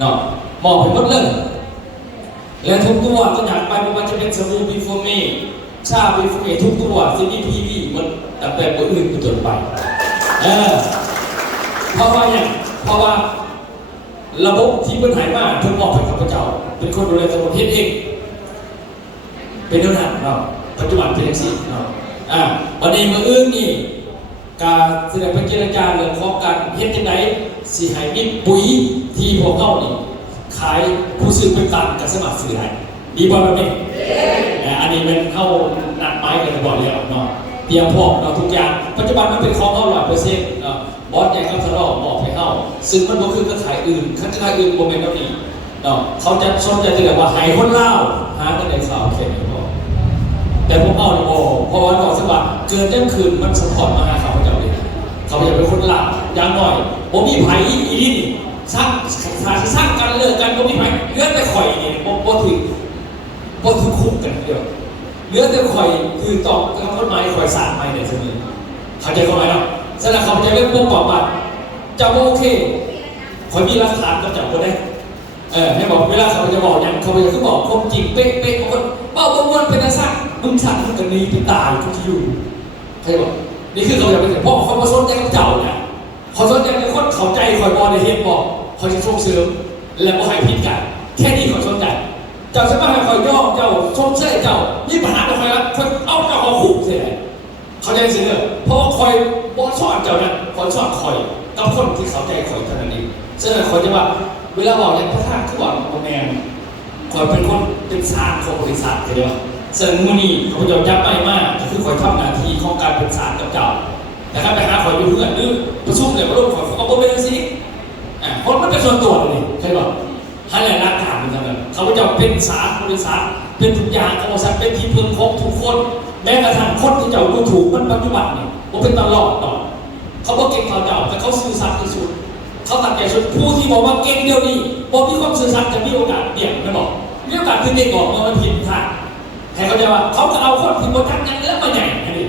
เนาะมอบให้หมดเลยและทุกตัวก็อยากไปไม่ว่าจะเป็นสบู่บีโฟเมชาบีโฟเมทุกตัวซีดีพีวีมันแต่แบบอื่นเป็นต้นไปเพราะว่าอย่างเพราะว่าระบบที่เป็นหายมากเพิ่งมอบให้กับพระเจ้าเป็นคนดูแลทั้งประเทศเองเป็นเท่านั้นเนาะปัจจุบันเป็นอย่างนี้เนาะวันนี้มืออื่นนี่การแสดงพระเจรจาเรื่องของการเฮ็ดยังไงสิให้มีปุ๋ยที่พวกเขานี่ขายผู้ซื้อเป็นตันกับสมัครซื้อให้ดีบอลแบบนี้อันนี้เป็นเข้านัดไม้กันบ่อยแล้วเนาะเตรียมพร้อมเนาะทุกอย่างปัจจุบันมันเป็นของเข้า100%บอสใหญ่ครับทะเลาะบอกให้เข้าซึ่งมันก็คือก็ขายอื่นขั้นขายอื่นโมเมนต์นี้เนาะเขาจะชนใจจะแบบว่าหายคนเล่าหากันในข่าวเขียนพอแต่ผมเอาเนี่ยเพราะว่าบอกสักว่าเกินเที่ยงคืนมันสะท้อนมาหาเขาพเจ้าเลยเขาจะเป็นคนเล่าอย่างหน่อยผมมีไผ่อีนี่สร้างกันเลิกกันผมมีไผ่เลื่อนไปข่อยเนี่ยพอถึงคุกกันเดียวเลื่อนไปข่อยคือตอกกับต้นไม้ข่อยสารไม้เนี่ยเสมอเขาใจเขาไหมเนาะสำหรับเขาจะเล่นพวกปอบบัตรจะโอเคข่อยมีหลักฐานกับจับคนได้ให้บอกเวลาเขาจะบอกอย่างเขาจะคือบอกความจริงเป๊ะๆคนเป้าวนเป็นอะไรสักมึงสั่งมึงกันนี้เป็นตายทุกที่อยู่ใครบอกนี่คือเขาจะเป็นเพราะเขามาสนใจกับเจ้าเนี่ยเขาสนใจกับคนเข้าใจคอยบอลในเฮดบอกเขาจะส่งเสริมและก็ให้พิจารณาแค่นี้เขาสนใจเจ้าจะมาให้คอยย่อเจ้าชมเชยเจ้านี่ปัญหาตรงไหนล่ะคนเอาเจ้าเขาขู่เสียเขาใจเสียเลยเพราะคอยบอลชอบเจ้าเนี่ยคอยชอบคอยกับคนที่เข้าใจคอยเท่านั้นเองฉะนั้นคอยจะว่าเวลาบอกอย่างพระธาตุคือบอกโมแมนคอยเป็นคนเป็นศาสตร์ของบริษัทใช่ไหมเซอร์มูนีเขาจะย้ำไปมากคือคอยทำหน้าที่ของการเป็นศาสตร์กับเจ้านะครับไปหาคอยอยู่เพื่อนหรือประชุมเลยว่าลูกคอยเขาบอกเป็นสิคนมันเป็นส่วนตัวเลยใช่ป่ะให้หลายรักฐานเป็นแบบเขาจะเป็นศาสตร์บริษัทเป็นทุกอย่างเขาบอกเป็นที่พึ่งของทุกคนแม้กระทั่งคนที่เจ้าดูถูกมันปัจจุบันเนี่ยมันเป็นตลอดต่อเขาบอกเก่งเขาเจ้าแต่เขาซื่อสัตย์ที่สุดเขาตัดใจสุดผู้ที่บอกว่าเก่งเดียวนี้บอกมีความซื่อสัตย์จะมีโอกาสเปลี่ยนไม่บอกมีโอกาสขึ้นเด็กบอกว่ามันผิดพลาดให้เขาจะว่าเขาจะเอาคนที่โบราณยังเลือกมาใหญ่นี่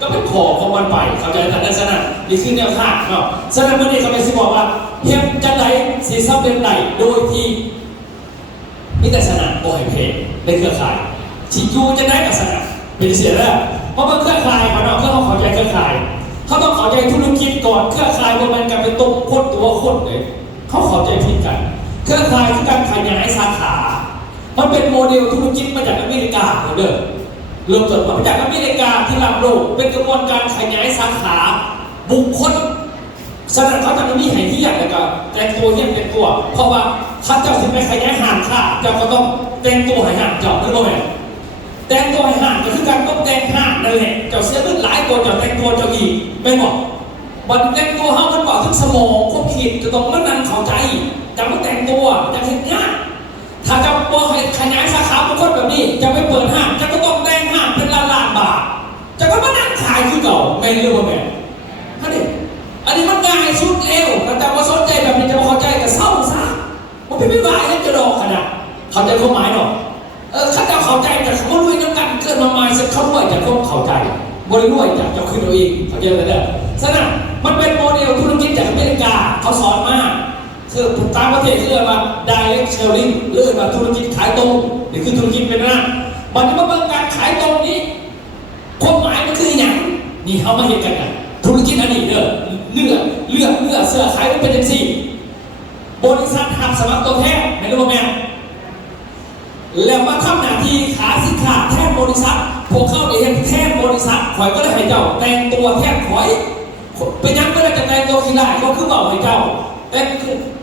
ก็เป็นขอของมันไปเขาจะตัดได้สนั่นนี่คือแนวทางเนาะสนั่นวันนี้เขาไปสิบอกว่าเพียงจะไหนสีซ้ำเป็นไหนโดยที่มิตรสนั่นโอยเพลในเครือข่ายชิจูจะได้กับสนั่นเป็นเสียแล้วเพราะมันเครือข่ายเขาเนาะเขาต้องเข้าใจเครือข่ายเขาต้องเข้าใจธุรกิจก่อนเครือข่ายมันกันเป็นตุ้มคนตัวคนเลยเขาเข้าใจผิดกันเครือข่ายคือการขยายสาขามันเป็นโมเดลธุรกิจมาจากอเมริกาเด้อเริ่มต้นมาจากอเมริกาที่รับโลกเป็นกระบวนการขยายสาขาบุคคลฉะนั้นเขาจะไม่มีไหที่อยากแต่ก็แต่งตัวเยี่ยมเป็นตัวเพราะว่าถ้าเจ้าถึงไปขยายห่างค่าเจ้าก็ต้องแต่งตัวให้ห่างเจ้าไม่รู้ไหมแต่งตัวให้ห่างก็คือการต้องแต่งห่างนั่นแหละเจ้าเสียเงินหลายตัวเจ้าแต่งตัวเจ้าอีกไม่บอกบันแต่งตัวเขามันบอกถึงสมองควบคิดจะต้องมันนั่งเข้าใจจะไม่แต่งตัวจะเห็นยากถ้าจะบอกให้ขยายสาขาบุคคลแบบนี้จะไม่เปิดห้างจะก็ต้องแต่งห้างเป็นล้านบาทจะก็มานั่งขายคือเก่าไม่เรื่องว่าแม่อันนี้มันง่ายสุดเร็วแต่ว่าสนใจแบบนี้จะมาเข้าใจกับเศร้าซะมันไม่ไหวแล้วจะดอกขนาดเข้าใจความหมายหรอข้าเจ้าเข้าใจแต่เขารวยน้ำกันเกินมาหมายสักเขารวยจากเขาเข้าใจบริรวยจากเจ้าขึ้นตัวเองเข้าใจไหมเนี่ยฉะนั้นมันเป็นโมเดลธุรกิจจากอเมริกาเขาสอนมาคือต่างประเทศเรียกว่า direct selling เรียกว่าธุรกิจขายตรงนี่คือธุรกิจเป็นหน้ามันจะมาเป็นการขายตรงนี้ความหมายมันคืออย่างนี่เขามาเห็นกันนะธุรกิจอันนี้เนื้อเสื้อขายมันเป็นยังไงบริษัทหักสมัครตัวแทนไม่รู้ว่าแม่แล้วมาทำหน้าที่ขาสินค้าแทนบริษัทพวกเข้าเองแทนบริษัทข่อยก็เลยให้เจ้าแต่งตัวแทนข่อยเป็นยังไม่ได้จะแต่งตัวขี้ไล่ก็คือบอกให้เจ้าแต่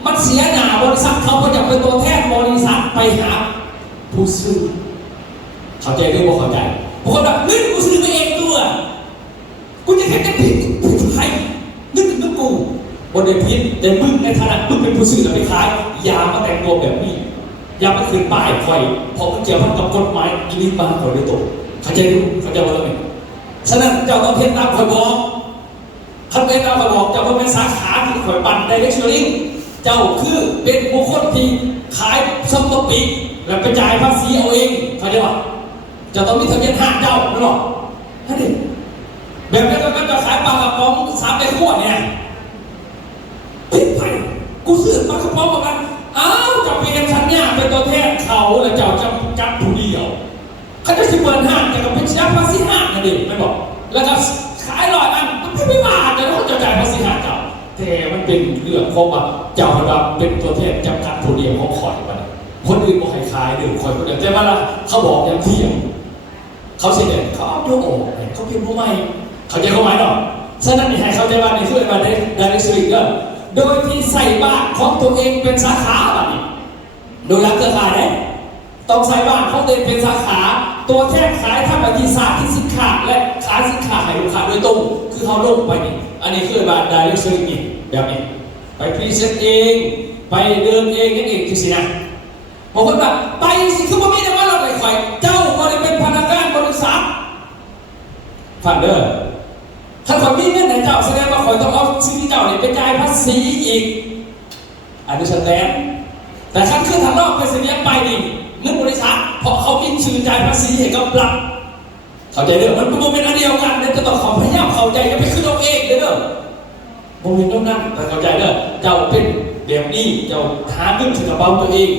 มันเสียหน้าบริษัทเขาก็จะเป็นตัวแทนบริษัทไปหาผู้ซื้อเข้าใจหรือไม่เข้าใจบางคนแบบนึกกูซื้อไปเองตัวกูจะแค่ผิดใครนึกกูบนเดพิษแต่มึงในฐานะมึงเป็นผู้ซื้อจะไปขายอย่ามาแต่งตัวแบบนี้อย่ามาคืนป้ายคอยเพราะมันเกี่ยวข้องกับกฎหมายอินิบาคอยด้วยตัวเข้าใจหรือเข้าใจว่าอะไรฉะนั้นเจ้าต้องเพียรตามคอยบอกท่านเป็นตามคอยบอกเจ้าเป็นสาขาที่คอยปั่นไดเรกชัวริ่งเจ้าคือเป็นบุคคลที่ขายซัมโตปีและกระจายภาษีเอาเองเข้าใจว่าจะต้องมีทะเบียนห้างเจ้าไม่หรอกท่านเองแบบนี้ก็จะขายปลากระป๋อง3 ใบขวดเนี่ยผิดไปกูซื้อปลากระป๋องมากันอ้าว เป็นตัวแทนเขาแล้วเจ้าจำกัดผู้เดียวเขาจะสิเปิดห้างแต่ก็เป็นจ่ายภาษีห้างนั่นเองไม่บอกแล้วก็ขายลอยอันมันไม่มาจะต้องจ่ายภาษีห้างเจ้าแต่มันเป็นเรื่องของว่าเจ้าเราเป็นตัวแทนจำกัดผู้เดียวของข่อยมันคนอื่นบอกให้ขายหรือข่อยคนเดียวแต่ว่าเขาบอกอย่างเที่ยงเขาเสียเงินเขาเอาโยกออกเขาเป็นผู้ใหม่เขาจะเข้าหมายหรอฉะนั้นให้เขาใจว่าในช่วยมาได้ในสวิงเกอร์โดยที่ใส่บ้านของตัวเองเป็นสาขาแบบนี้โดยรักเครือข่ายได้ต้องใส่บ้านของตัวเองเป็นสาขาตัวแทนขายทำแบบที่สาธิตสินค้าและขายสินค้าให้ลูกค้าโดยตรงคือเขาลงไปนี่อันนี้คือบ้านไดเรกเตอร์นี่แบบนี้ไปพรีเซนต์เองไปเดินเองนั่นเองคือสินะบางคนแบบไปสิคือไม่ได้ว่าเราไปคอยเจ้าบริเป็นพนักงานบริษัทฟังเด้อถ้าคนมีเงินในเจ้าแสดงว่าคอยต้องเอาสิ่งที่เจ้าเนี่ยไปจ่ายภาษีอีกอันนี้ชัดแจ้งแต่ขั้นขึ้นทางนอกไปเสียไปนี่เงินบริษัทเพราะเขากินชื่อจ่ายภาษีให้กับรัฐเข้าใจเด้อมันเป็นอันเดียวกันเนี่ยจะต้องพยายามเข้าใจจะไปขึ้นเอาเองเด้อโมเมนต์นั้นแต่เข้าใจเด้อเจ้าเป็นแบบนี้เจ้าหาเงินถึงกระเป๋าตัวเอง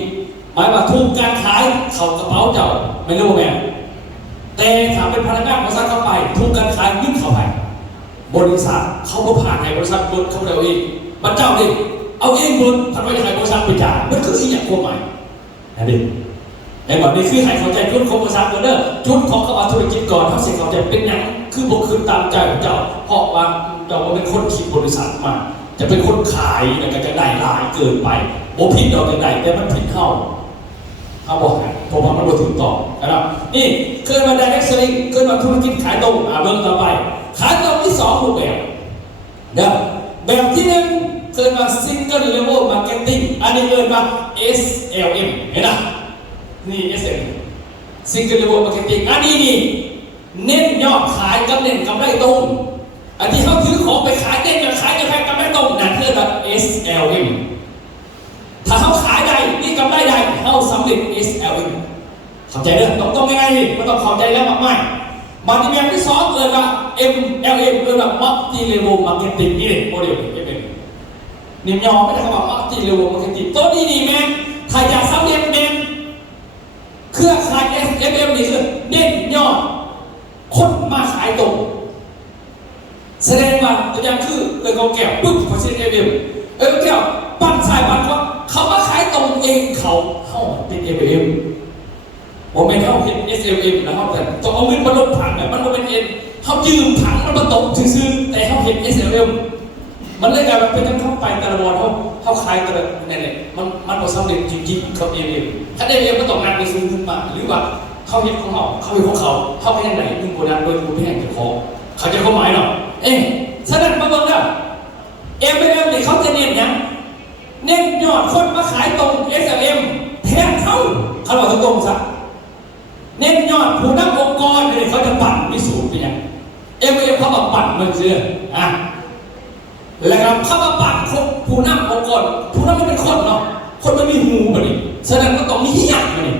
หมายว่าทุกการขายเขากระเป๋าเจ้าไม่รู้แม่แต่ถ้าเป็นพนักงานบริษัทเข้าไปทุกการขายเงินเข้าไปบริษัทเขาก็ผ่านในบริษัทบนเขาเดียวเองมันเจ้าเองเอาเองบนทำไมจะให้บริษัทไปจ่ายมันคือสิ่งอย่างความหมายนั่นเองไอ้แบบนี้คือให้เข้าใจจุดของบริษัทก่อนเด้อจุดของเขาเอาธุรกิจก่อนเขาเสร็จเขาจะเป็นอย่างคือบุคคลตามใจของเจ้าเพราะว่าเจ้าเป็นคนคิดบริษัทมาจะเป็นคนขายแล้วก็จะได้หลายเกินไปโอ้ผิดเราจะได้แต่มันผิดเขาบอกไงผมว่ามันโดนถึงต่อนะครับนี่เคยมาได้เอ็กซ์ลิงเคยมาธุรกิจขายตรงเบื้องต่อไปขายตรงที่สองรูปแบบเด้อแบบที่หนึ่งเคยมา Single Level Marketing อันนี้เคยมา SLM เห็นไหมนี่ SLM Single Level Marketing อันนี้นี่เน้นยอดขายกับเน้นกำไรตรงอันที่เขาถือของไปขายเน้นยอดขายกับกำไรตรงนั่นคือแบบ SLM ถ้าเขาขายได้นี่กำไรได้เขาสำเร็จ SLM เข้าใจเด้อต้องยังไงมันต้องเข้าใจแล้วมากๆมาที่แบบที่สองเลยว่า MLM เลยว่า Multi Level Marketing นี่โมเดลเป็นนิ่มยอมไม่ได้คำว่า Multi Level Marketing ตัวนี้นี่แม่ถ้าอยากสำเร็จแม่เครือข่าย SMM นี่คือเน้นยอดคนมาขายตรงแสดงว่าตัวอย่างคือเลยเขาแก้วปึ๊บพอเซ็น SMM แก้วปั้นสายปั้นเขามาขายตรงเองเขาเป็น SMM ผมเป็นเขาเป็น SMM นะครับแต่ต้องเอาเงินมาลงผังเนี่ยมันก็เป็นเขายืมผังมันมาตกซื้อแต่เขาเห็น SMM มันเลยกลายเป็นทั้งเข้าไปแต่ละวันเขาขายแต่ละเนี่ยมันสำเร็จจริงๆเขา SMM ถ้า SMM ก็ต้องนัดไปซื้อขึ้นมาหรือว่าเขาเห็นของเขาเห็นของเขาไปยังไหนมึงโบนัสโดยกูไม่ให้เก็บของเขาจะเข้าหมายเนาะฉะนั้นมาเบิ่งแล้ว MLM เนี่ยเขาจะเน้นยังเน้นยอดคนมาขายตรง SLM แทนเขาบอกตรงๆซะเน้นยอดผู้นำองค์กรเนี่ยเขาจะปั่นวิสูจน์ไปยัง MLM เขามาปั่นมันเชื่อแล้วครับเขามาปั่นผู้นำองค์กรผู้นำมันเป็นคนเนาะคนมันมีหูแบบนี้ฉะนั้นก็ต้องมีเหี้ยแบบนี้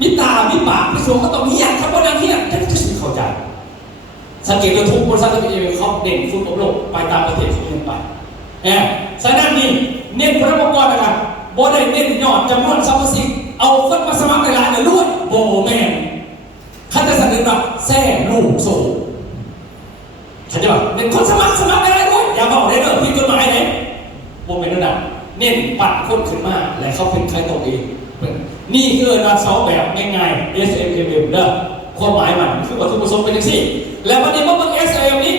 มีตามีปากมีสมองก็ต้องเหี้ยเขาบอกอย่างเหี้ยจะสิเข้าใจสังเกตดูทุกบริษัทที่เป็นเขาเด่นฟุตบอลโลกไปตามประเทศเขาเองไปฉะนั้นนี่เน้นผู้นำองค์กรนะครับโบได้เน้นยอดจำนวนสมาชิกเอาคนมาสมัครในร้านเนี่ยล้วนโบแมนข้าจะสั่งเงินแบบแซ่ลูกโซ่เข้าใจป่ะเป็นคนสมัครในร้านด้วยอย่าบอกได้เลยผิดกฎหมายเลยโบแมนนั่นน่ะเน้นปั่นคนขึ้นมาและเขาเป็นใครตกเองนี่คือการสอบแบบง่ายๆ SMM เด้อความหมายมันคือวัตถุประสงค์เป็นอย่างนี้แล้ววันนี้เมื่อเบิ่ง SMM นี้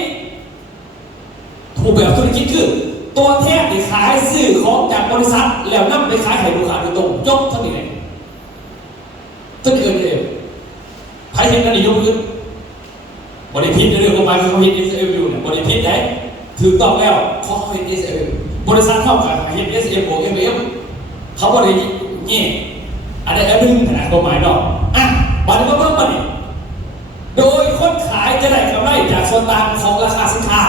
ถูกแบบธุรกิจคือตัวแทนที่ขายซื้อของจากบริษัทแล้วนำไปขายให้ลูกค้าโดยตรงยกเท่านี้เลยต้นเอิญเองใครเห็นกันยกขึ้นบริพิษในเรื่องของการเขาเห็น SMM อยู่เนี่ยบริพิษได้ถือต้องแล้วเขาเห็น SMM บริษัทเข้าขายเห็น SMM บวก MLM เขาบริเนี่ยอะไรนึงขนาดความหมายเนาะบัตรก็เพิ่มมาดิโดยคนขายจะได้กำไรจากส่วนต่างของราคาสินค้า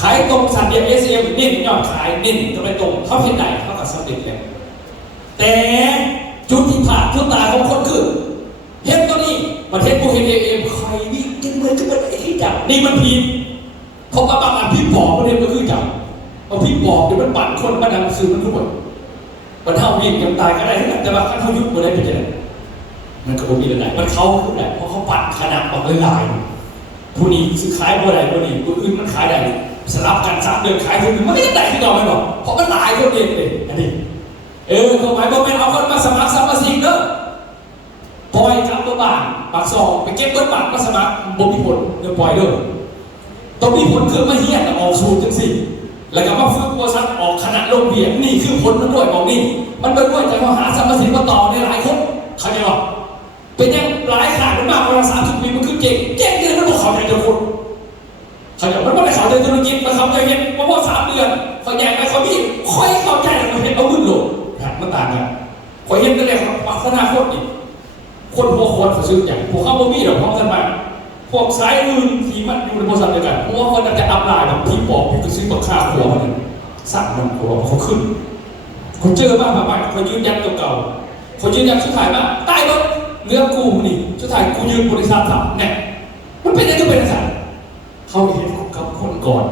ขายตรงสัตว์เดียว SMM เน้นยอดขายเน้นกำไรตรงเขาเห็นได้เขาก็สำเร็จแล้วแต่จุดที่ผ่านจุดตาของคนคือเห็นตัวนี้ประเทศผู้เห็นใครนี่กินเมือขึ้นมาไอ้ที่จับนี่มันผิดเขาก็บางอันพี่ปอบประเด็นก็คือจับเอาพี่ปอบเดี๋ยวมันปั่นคนมาดังซื้อมันทุกคน มันเท่าวิ่งยังตายก็ได้แต่ว่าขั้นเขายุบมาได้เป็นยังไงมันก็มีอะไรมันเขาคืออะไรเพราะเขาปัดขนาดออกหลายๆผู้นี้ซื้อขายผู้ใดผู้นี้ผู้อื่นมันขายได้สลับกัน3 เดือนขายคนอื่นมันไม่ได้ที่ต่อไปหรอกเพราะมันหลายคนเองเลยอันนี้เขาหมายความเป็นเอาคนมาสมัครสมาชิกเนอะปล่อยกลับตัวบ้านปากซองไปเก็บเบิร์ดบัตรมาสมัครบ่มีผลเดี๋ยวปล่อยเด้อต้องมีผลคือมาเฮี้ยนออกสูตรจังสิแล้วก็มาฝึกตัวซักออกขนาดลงเบียดนี่คือผลมันด้วยบอกนี่มันเป็นด้วยจากหาสมาชิกมาต่อในหลายคนเข้าใจหรอเป็นยังหลายขาดมันมากกว่า30 ปีมันคือเก่งเลยมันบอกเขาใจจะคนเขาจะมันไม่ได้เขาใจธุรกิจมันเขาใจเห็นว่าพอ3 เดือนเขาแย่งไปเขาพี่ค่อยเข้าใจแล้วมันเห็นเอามือโหลดมันต่างกันคอยเห็นกันเลยครับพัฒนาโคตรอีกคนหัวโคตรเขาซื้ออย่างพวกเขาบ่มีหรอกพวกท่านมาพวกสายอื่นที่มันอยู่ในบริษัทเดียวกันพวกคนจะอัพไลน์แบบพี่บอกพี่ก็ซื้อตัวค่าหัวมันสั่งมันหัวเขาขึ้นคนเจอบ้างมาคนยืนยันเก่าๆคนยืนยันสุดท้ายมาใต้รถเรื่องกูนี่สุดท้ายกูยืนบริษัทสับเนี่ยมันเป็นยังไงเป็นสัตว์เขาเห็นกับคนก่อน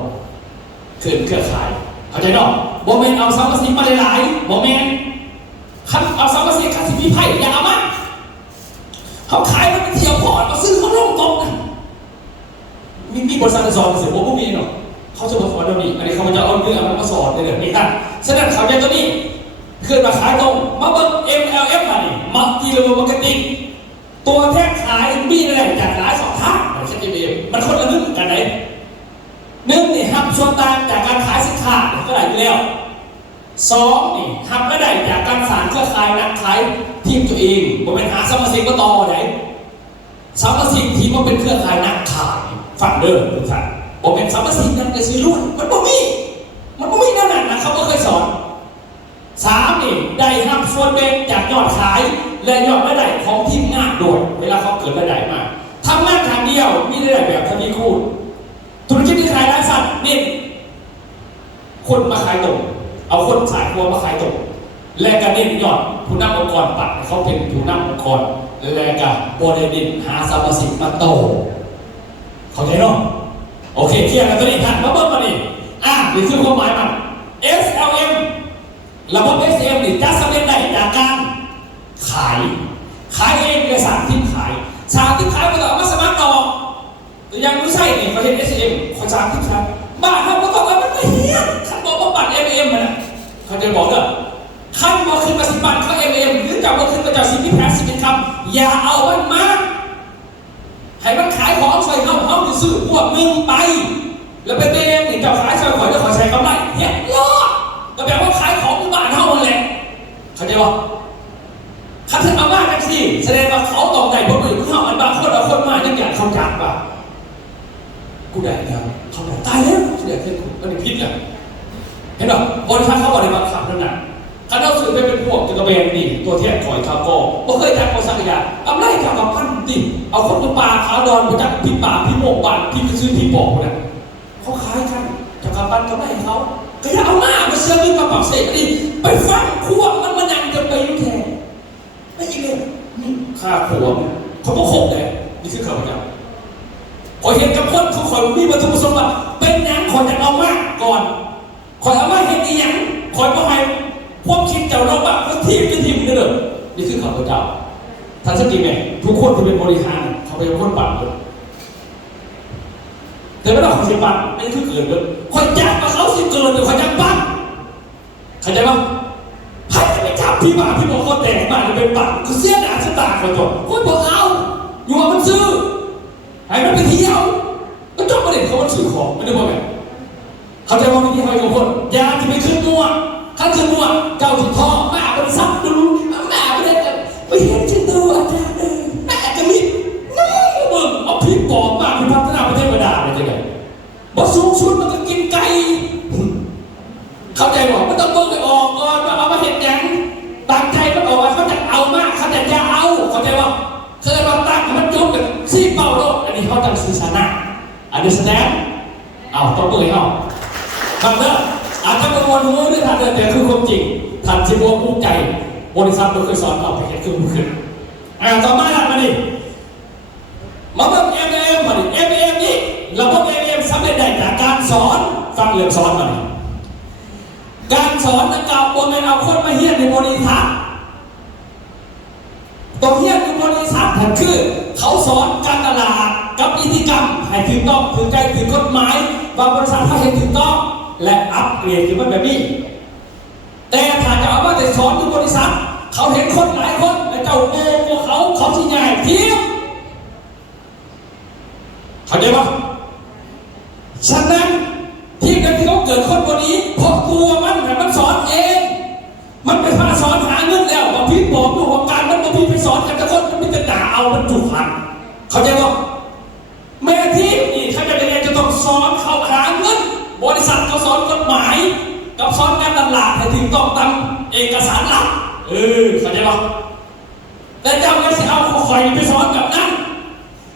เครือข่ายเข้าใจเนาะโมเมนต์เอาซัมมาซีมาหลายๆโมเมนต์คันเอาซัมมาซีคันสิพี่ไพ่อย่าเอามาเขาขายมันเป็นเที่ยวพอร์ตมาซื้อเขาลงตรงนะมีบริษัทสอนเสียโมมีเนาะเขาจะมาสอนเรานี่อันนี้เขาจะเอาเรื่องมันมาสอนในเรื่องนี้ท่านฉะนั้นเขาจะตัวนี้คือราคาตรงมาเบิ้ง MLF มาดิมัลติเลเวลมาร์เก็ตติ้งตัวแทนขายมีอะไรจากหลาย2 ทางมันใช่ไหมมันคนละนึกกันไหน1นี่หับส่วนต่างจากการขายสินค้าก็ได้อยู่แล้ว2นี่หับก็ได้จากการสานเครือข่ายนักขายทีมตัวเองผมเป็นหาสมาชิกมาต่อไหนสมาชิกทีมมันเป็นเครือข่ายนักขายฝั่งเดิมทุกท่านผมเป็นสมาชิกนั้นเลยสิรุ่นมันบ่มีนั่นน่ะนะเขาก็เคยสอน3นี่ได้หับส่วนแบ่งจากยอดขายและยอดรายได้ของทีมงานด้วยเวลาเขาเกิดรายได้มาทำงานทางเดียวมีรายได้แบบทวีคูณธุรกิจที่ขายร้านสัตว์นี่คนมาขายตรงเอาคนสายครัวมาขายตรงและก็เน้นยอดผู้นำองค์กรปัดเขาเป็นผู้นำองค์กรและก็บริเวณหาสมาชิกมาโตเข้าใจเนาะโอเคเคลียร์กันตัวนี้ท่านมาเบิ้ลมาดินี่คือความหมายมัน SLM ระบบ SLM นี่จะสำเร็จได้จากการขายเองกับสารที่ขายก็ต้องมาสมัครต่อแต่ยังไม่ใช่เนี่ยเขาเห็น SLM คนสารที่ขายบ้านเขาก็ต้องเอามันไปเฮียนขันบอกว่าบัตร MLM มันนะเขาจะบอกเลยขั้นบอกขึ้นมา10 บาทเขา MLM หรือจะบอกขึ้นมาจากสิบพิพาท10 คำอย่าเอามันมาให้มันขายของใส่เขาซื้อพวกมึงไปแล้วไปเบมถึงจะขายใส่ขอยจะขอใช้กำไรเฮ็ดรอดก็แปลว่าขายของบ้านเท่านั้นแหละเข้าใจป่ะคันถึงเอามากกันสิแสดงว่าเขาตอบใจพวกมึงเขามันบางคนเอาคนมาอย่างเขาจัดป่ะกูได้แล้วเขาบอกตายแล้วเดี๋ยวเพื่อนกูก็ได้พิษอ่ะเห็นป่ะบริษัทเขาบอกในบางคำนั่นน่ะคันเราซื้อไปเป็นพวกกระเบนนี่ตัวเทียนคอยคาโก้ไม่เคยจัดบริษัทอย่างกำไรกับพันติเอาคนตัวปลาขาวดอนไปจัดพี่ป่าพี่โมกบานพี่ไปซื้อพี่บอกเนี่ยเขาขายกันจากกำปั้นก็ไม่ให้เขาก็อย่าเอามาเชื่อมีมาปรับเสกดิไปฟังพวกมันยังจะไปยุ่งแทนไม่อีกเลยค่าขวมเขาก็คบเลยนี่คือเขาเนี่ยขอเห็นกับคนเขาขอมีวัตถุประสงค์ว่าเป็นยังขอจะเอามากก่อนขอเอามาเห็นอีหยังขอมาให้พวกคิดเจ้าเราแบบว่าทีมจะทีมนี่เลยนี่คือเขาเจ้าท่านสังเกตไหมทุกคนที่เป็นบริหารเขาเป็นคนปั่นเลยแต่ไม่ต้องขอสิบ บาทไม่คือเกินเลยคอยจับมาเขาสิเกินหรือคอยจับปั้นเข้าใจป่ะให้ไปจับพี่บ่าพี่บอกเขาแตกมาหรือเป็นปั้นคือเสี้ยหนาชะตาคนตัวคนบอกเอาอยู่ว่ามันซื้อให้มันไปเที่ยวก็จบประเด็นเขาว่าซื้อของไม่ได้บอกแบบเขาใจว่าไม่ได้ให้กับคนยาที่ไปขึ้นมัวขั้นขึ้นมัวเก่าถึงท้องแม่บริษัทดูแม่ไม่ได้ไม่เห็นชิ้นตัวอาจารย์เลยแม่จะมีมึงเอาพี่ปอบมาพี่พัฒนาประเทศมาด่าเลยจะไงบอสูงสุดมันก็กินไก่เข้าใจบอกไม่ต้องเบิ่งไปออกก่อนว่าเอามาเห็นยังตั้งใจมันออกมาเขาจะเอามากเขาจะยาเอาเข้าใจว่าเคยมาตั้งมันจุกแบบซีเป่าโลกอันนี้เขาตั้งศีรษะหน้าอันนี้แสดงเอาต้องเบิ่งเอาฟังเถอะอาจจะกังวลมือด้วยท่านแต่คือความจริงท่านที่ว่าผู้ใจบริษัทเราเคยสอนเราไปเห็นคือผู้ขึ้นต่อมาละมาดิมาเบิ่ง MLM มาดิ MLM นี่ระบบ MLM สำเร็จได้จากการสอนฟังเรื่องสอนมาดิ การสอนนักกล่าวบนไม่เอาคนมาเฮียนในบริษัทตัวเฮียนในบริษัทนั่นคือเขาสอนการตลาดกับนิติกรรมให้ถูกต้องถึงใจถึงกฎหมายว่าบริษัทเขาเห็นถูกต้องและอัปเกรดที่มันแบบนี้แต่ถ้าจะเอาว่าแต่สอนในบริษัทเขาเห็นคนหลายคนและเจ้าโง่พวกเขาที่ใหญ่เทียบเข้าใจปะฉะนั้นที่กันที่เขาเกิดคนคนนี้เพราะตัวมันแต่มันสอนเองมันไปพาสอนหาเงินแล้วว่าพี่บอกดูว่าการมันพี่ไปสอนกันแต่คนมันมีแต่ด่าเอามันจุกหันเข้าใจปะแม่ที่นี่ถ้าจะยังไงจะต้องสอนเขาหาเงินบริษัทเขาสอนกฎหมายกับสอนการตลาดให้ถึงต้องตามเอกสารหลักเข้าใจปะแต่เจ้าก็จะเอาข่อยไปสอนแบบนั้น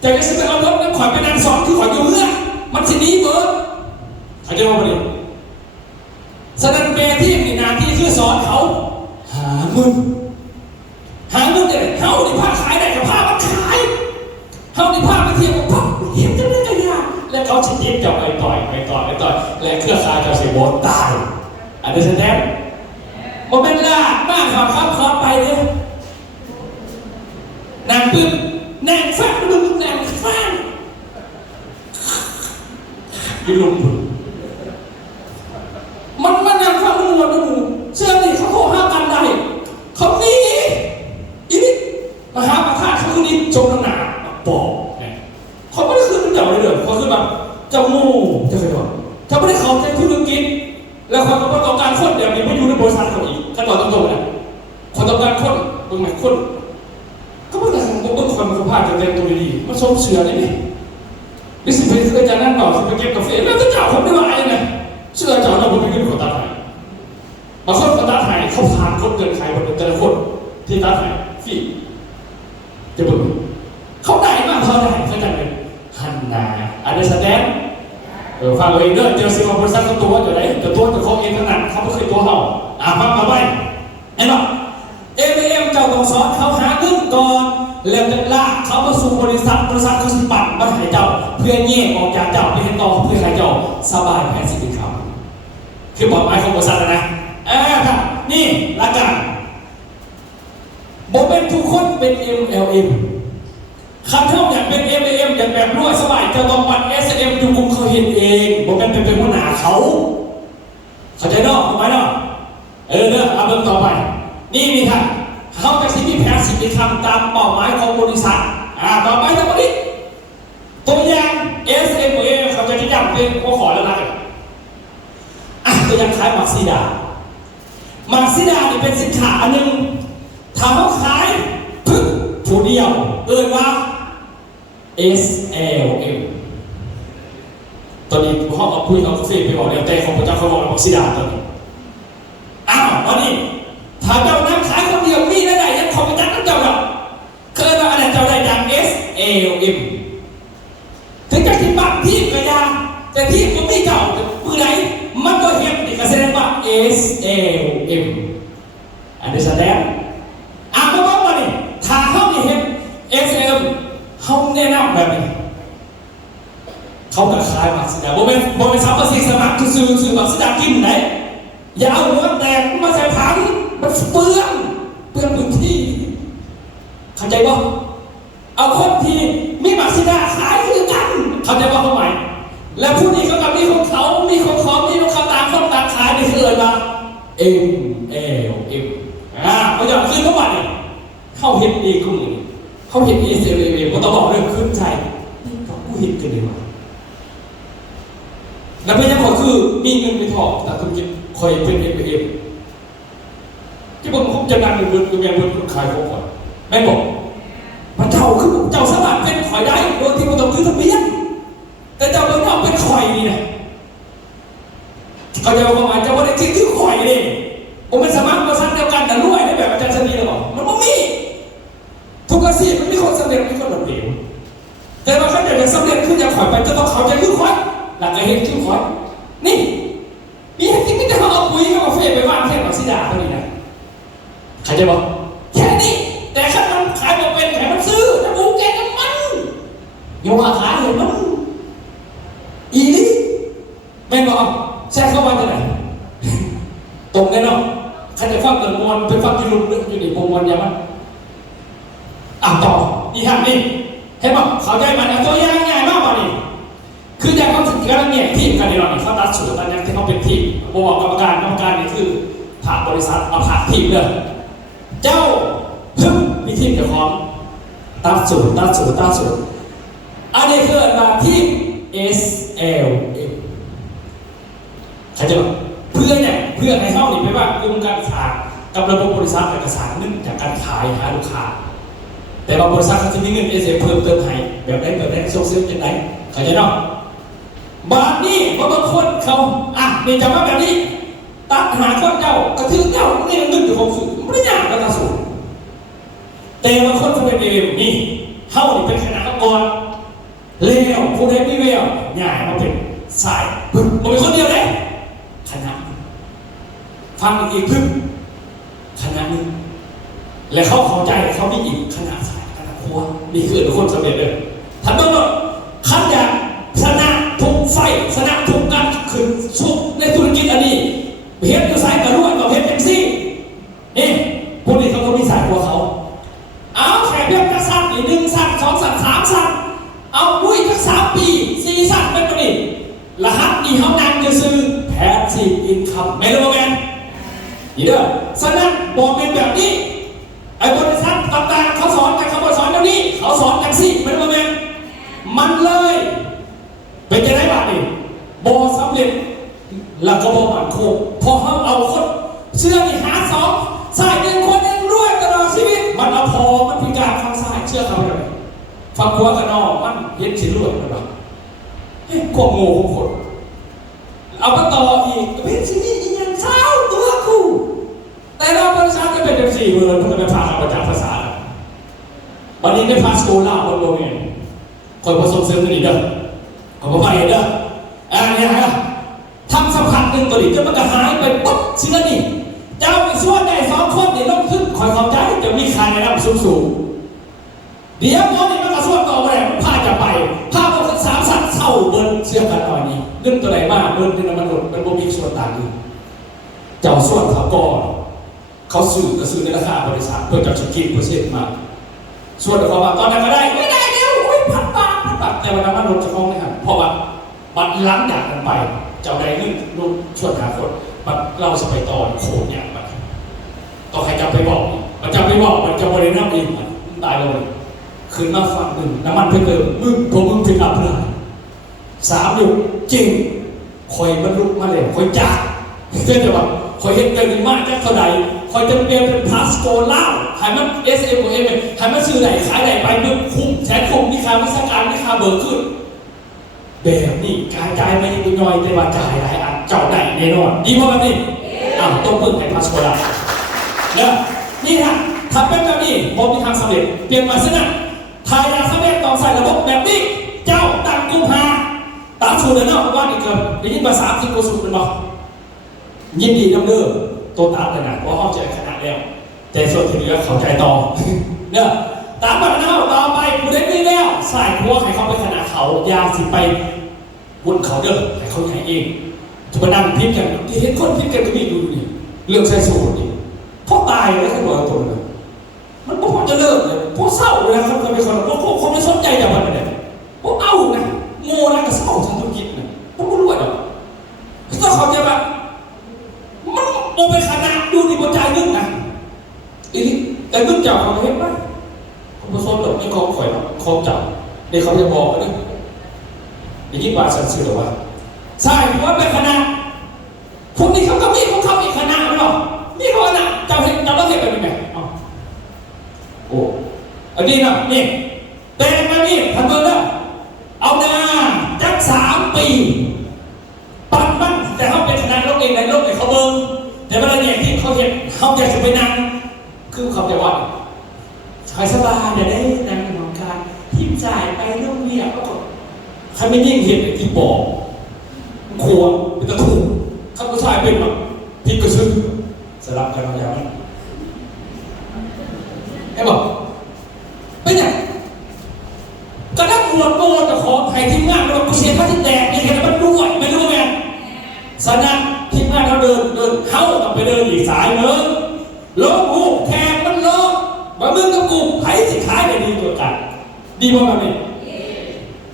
แต่ก็จะไปเอารถน้ำข่อยไปนั่งสอนคือข่อยอยู่เรื่องมันสินี้เบิร์ดเข้าใจปะประเด็นฉะนั้นแม่ที่มีหน้าที่คือสอนเขาหาเงินเนี่ยเขาในภาคขายได้กับภาคมันขายเขาในภาคไปเทียบกับภาคเทียบจะได้กันยากและเขาจะยิบจะไปต่อยและเครือข่ายจะเสียโบนตายอันนี้แสดงมันเป็นล่ามากข่าวข้ามคอไปเนี่ยนางปื้มนางฟังมึงนางฟังยิ่งลงทุนมันมานางฟังมึงหมดมึงเชื่อดิเขาโคห้ากันได้เขามีอีนี่มหาประธานเขาคือนี่จงน้ำหนาบอกเนี่ยเขาไม่ได้ขึ้นเป็นเจ้าเลยเด้อเขาขึ้นแบบเจ้างูจะเคยบอกเขาไม่ได้เข้าใจธุรกิจแล้วความต้องการคนเดี๋ยวนี้ไม่อยู่ในบริษัทเขาอีกขั้นตอนตรงๆเนี่ยคนต้องการคนตรงไหนคนก็เมื่อแต่ผมเบิ่งคนมันก็พลาดจะเต็มตัวดีๆมันสมเสือเลยนี่ดิสิเป็นอาจารย์นั่งต่อสิไปเก็บกาแฟแล้วจะเจ้าผมได้ว่าอะไรเนี่ยเชื่อเจ้าเราผมเป็นคนตาไทยบางคนคนตาไทยเขาผ่านคนเกินใครคนแต่ละคนที่ตาไทยฟีจะเบิ่งเขาได้มากเท่าไหร่เขาจะเป็นฮันนาอันนี้แสดงฟังเองเด้อเจอสิว่าบริษัทเขาตัวอยู่ไหนแต่ตัวเขาเองขนาดเขาไม่เคยตัวเขามาไว้เห็นป่ะABM เจ้าต้องสอนเขาหาเงินก่อนแล้วจะลากเขามาสู่บริษัทเขาสิปัดมาให้เจ้าเพื่อแยกออกจากเจ้าไปให้ต่อเพื่อให้เจ้าสบายแพ้สิ่งเขาคือบอกไอ้ของบริษัทนะครับนี่ละกันบอกเป็นทุกคนเป็น MLM คำเท่าอย่างเป็น MLM อย่างแบบรวยสบายจะต้องปัด SM อยู่กลุ่มเขาเห็นเองบอกเป็นหัวหน้าเขาเข้าใจเนาะเข้าใจเนาะเด้อเอาเริ่มต่อไปนี่ครับเขาจะสิมีแผนสิมีคำตามเป้าหมายของบริษัทต่อไปทั้งหมดนี้ตัวอย่าง SMA เขาจะย้ำเป็นหัวข้อแล้วนะตัวอย่างขายมักซิดานี่เป็นสินค้าอันหนึ่งถ้าเขาขายพึ่งผู้เดียวว่า SLM ตอนนี้เขาเอาคุยเอาเฟซไปบอกเดี๋ยวแต่ของพระเจ้าเขาบอกมักซิดาตอนนี้ตอนนี้ถ้าเจ้านั่งขายคนเดียวมีได้ยังของพระเจ้านั่งเจ้าเคยว่าอะไรเจ้าได้ดัง SLM ถึงจะคิดบัตรที่กระยาแต่ที่มันไม่เจ้ามือไหนมันก็เห็นเอกสารว่า SLM อันนี้แสดงมาบอกว่านี่ถ้าเขาไม่เห็น SLM เขาแนะนำแบบนี้เขาจะขายมักซิดาโมเมนต์ซับประสิทธิ์สมัครซื้อมักซิดากินไหนอย่าเอาหัวแตกมาใส่ถังมันเปลืองพื้นที่เข้าใจป่ะเอาคนที่มีมักซิดาขายคือกันเข้าใจป่ะเขาหมายและผู้นี้เขากับมีของเขามีของเขาต่างขายนี่คืออะไรบ้าง MLM เขาอยากขึ้นเข้ามาเนี่ยเข้าเห็นดีกุ้งเขาเห็น SLM ก็ต้องบอกเรื่องขึ้นใจนี่เขาผู้เห็นกันเลยว่าแล้วเป็นยังไงคือมีเงินไปถอดแต่ธุรกิจคอยเป็น MLM ที่ผมจะนั่งอยู่บนตัวแม่บนขายของก่อนแม่บอกพระเจ้าคือเจ้าสามารถเป็นคอยได้โดยที่ไม่ต้องซื้อทะเบียนแต่เจ้าไม่ต้องเป็นคอยนี่นะเขาจะบอกว่าเจ้าไม่ได้ทิ้งคือคอยนี่ผมเป็นสมัครบริษัทเดียวกันแต่รวยได้แบบอาจารย์ชนีหรือเปล่ามันไม่มีทุกอาชีพมันมีคนสำเร็จมีคนหล่นเหลวแต่บางครั้งอย่างสำเร็จขึ้นอย่างคอยไปจะต้องเขาใจคือคอยหลักการเห็นคือคอยนี่มีแค่ที่ไม่ได้เขาเอาปุ๋ยกับกาแฟไปวางแค่มักซิดาเท่านี้นะใครจะบอกแค่นี้แต่ถ้ามันขายมาเป็นแถมมันซื้อจะบูแกน้ำมันโยหาขายเห็นมันอีนี่แม่บอกแช่เข้ามาที่ไหน รงแน่นอนใครจะฟังเกินมวลไปฟังที่ลุงนึกอยู่ในวงมวลยังมั้งต่ออีหันนี่เห็นป่ะเขาใจมันตัวย่างง่ายมากกว่านี่คืออย่างเขาถึงกันเนี่ยทีมกันในเราเนี่ยเขาตัดสูตรตอนนี้ที่เขาเป็นทีมบอกกรรมการนี่คือผ่านบริษัทเอาผ่านทีมเลยเจ้าพึ่งมีทีมเจ้าของตัดสูตรอันนี้คือมาทีม SLM เข้าใจป่ะเพื่อให้เข้านี่ไปว่ากลุ่มการขายกับระบบบริษัทเอกสารนึ่งจากการขายหาลูกค้าแต่บางบริษัทเขาจะมีเงิน SM เพิ่มเติมให้แบบไหนส่งเสริมยังไงเข้าใจเนาะบางนี่บางคนเขาเนี่ยจะมาแบบนี้ตัดหาคนเจ้ากระทืบเจ้าเนี่ยเงินอยู่ของสูงไม่ได้ยากแล้วตัดสูงแต่บางคนเขาเป็นเองนี่เข้านี่เป็นคณะกรรมการเลี้ยวผู้ใดไม่เลี้ยวง่ายมาเป็นสายพึ่งมันเป็นคนเดียวเลยคณะฟังอีกพึ่งคณะนึงและเขาเข้าใจเขามีอีกคณะสายคณะครัวนี่คือทุกคนสำเร็จเลยท่านต้องขันอยากชนะทุกไฟชนะทุกการขึ้นสุขในธุรกิจอันนี้เฮ็ดอยู่สายกระรวยกับเฮ็ดเป็นซี่นี่พวกนี้เขาก็มีสายกว่าเขาเอาแข่งเรื่องกระสับอีก1 สัตว์2 สัตว์3 สัตว์เอาดุ้ยทั้ง3 ปี4 สัตว์เป็นประเด็นรหัสอีเขานำจะซื้อแพสซีฟอินคัมไม่รู้ว่าแมนนี่เด้อฉะนั้นบอกเป็นแบบนี้ไอ้บริษัทต่างๆเขาสอนกันเขาสอนแบบนี้เขาสอนกันสิไม่รู้ว่าแมนมันเลยเป็นจะได้บ้างนี่บอสำเร็จหลักกระบอกมันโคงพอเขาเอาคนเชื่อนี่หา2 สาย1 คนเองรวยตลอดชีวิตมันเอาพอมันพิการฟังซ้ายเชื่อเขาเลยฟังขวากันนอกมันเห็นสิรวยหรือเปล่าควบโง่ของคนเอามาต่ออีกเป็นสิ่งนี้ยังเช้าตัวคู่แต่เราบริษัทจะเป็นแบบ4 เมืองเพื่อไปพาเราประจำภาษาวันนี้ได้พาสโกล่าบนโรงเรียนคอยผสมเสริมกันอีกเด้อขอบคุณไปเด้อเนี่ยฮะทำสัมผัสหนึ่งตัวนี้จะมันก็หายไปปุ๊บเชื่อนี่เจ้าไปช่วยได้2 คนเนี่ยลงขึ้นคอยเข้าใจจะมีใครในระดับสูงเดี๋ยวมอนี่มันก็ช่วยต่อไปพาจะไปพาเอา3 สัตว์เศร้าเบิ้ลเชื่อกันหน่อยนี่เรื่องตัวไหนมากเบิ้ลเป็นมันหลุดเป็นโมบิส่วนต่างอื่นเจ้าส่วนเขาก็เขาซื้อในราคาบริษัทเพื่อจะกินเปอร์เซ็นต์มากส่วนเขาว่าตอนนั้นก็ได้ไม่ได้เดี๋ยวพันบาทแต่วันนั้นมันลดจะคล้องเลยครับเพราะว่าบัตรล้างจากกันไปเจ้าใดเรื่องลดส่วนหาคนบัตรเราจะไปต่อโคตรอย่างบัตรต่อใครจะไปบอกมันจะไปบอกมันจะบริณาดีมันตายเลยคืนมาฟัง1น้ำมันเพิ่มเติมมึงถึงอับเลย3อยู่จริงคอยบรรลุมาเลยคอยจ่าเพื่อจะแบบคอยเห็นเกินมากแค่เท่าไหร่คอยจะเปลี่ยนเป็นพาสโกล่าให้มัน SM กับ M ให้มันซื้อไหนขายไหนไปมึงคุ้มแสนคุ้มนี่ค่าวิชาการนี่ค่าเบิกขึ้นแบบนี้จ่ายไม่ได้น้อยแต่ว่าจ่ายหลายอันเจ้าได้แน่นอนดีเพราะแบบนี้ต้องเพิ่มให้พาสโกล่าเนี่ยนี่ฮะทำเป็นแบบนี้พอมีทางสำเร็จเปลี่ยนมาซะนะทายาสำเร็จต้องใส่ระบบแบบนี้เจ้าตั้งกุมภาตามสูตรเลยเนาะว่านี่เกิดได้ยินภาษาที่กูสูตรเป็นบ่ยินดีน้ำเด้อตัวตามขนาดว่าเข้าใจขนาดแล้วแต่ส่วนที่เหลือเข้าใจต่อเนี่ยตามบัตรเน่าต่อไปผู้ใดไม่แล้วสายพวกให้เขาไปขนาดเขายาสิไปวนเขาเด้อให้เขาใหญ่เองจะมานั่งพิมพ์กันที่เห็นคนพิมพ์กันก็มีดูนี่เรื่องใช้สูตรนี่พอตายแล้วก็ตัวตัวเลยมันพวกจะเลิกเลยพวกเศร้าเลยนะเขาเป็นคนพวกเขาไม่สนใจแต่มันเนี่ยพวกเอานะโง่นะก็เศร้าทางธุรกิจนะพวกไม่รู้หรอกถ้าเขาจะแบบมันโอไปขนาดดูในหัวใจนึกนะอีนี่แต่นึกจับเขาเห็นไหมเขาไม่สนหรอกนี่เขาข่อยเขาจับเดี๋ยวเขาจะบอกกันนะอย่างนี้ว่าสันสื่อหรอวะใช่เพราะว่าเป็นคณะพวกนี้เขาก็มีของเขาอีกคณะไม่หรอกนี่เขาคณะจำแล้วเห็นเป็นยังไงโอ้อันนี้นะนี่แต่มานี่ทำเบอร์แล้วเอาหน้าจัก3 ปีปั่นมันแต่เขาเป็นคณะโลกเองในโลกเองเขาเบิ้งแต่เวลาเนี่ยที่เขาเห็นเขาอยากจะไปนั่งคือเขาจะว่าใครสบายจะได้นั่งของการทีมจ่ายไปโรงเรียนก็กดใครไม่ยิ่งเห็นที่บอกขวงเป็นตะถุงข้าผู้ชายเป็นแบบพิกระซึงสลับกันมาแล้วไอ้บอกเป็นไงกระดับหมวดโมจะขอใครทีมงานเราเสียค่าที่แตกยังไงมันด้วยไม่รู้ไหมสนะทีมงานเราเดินเข้าต้องไปเดิน สายเมืองโลกหูแทงมันโลกว่ามึงกับกูไผ่สิขายได้ดีกว่ากันดีกว่ามันนี่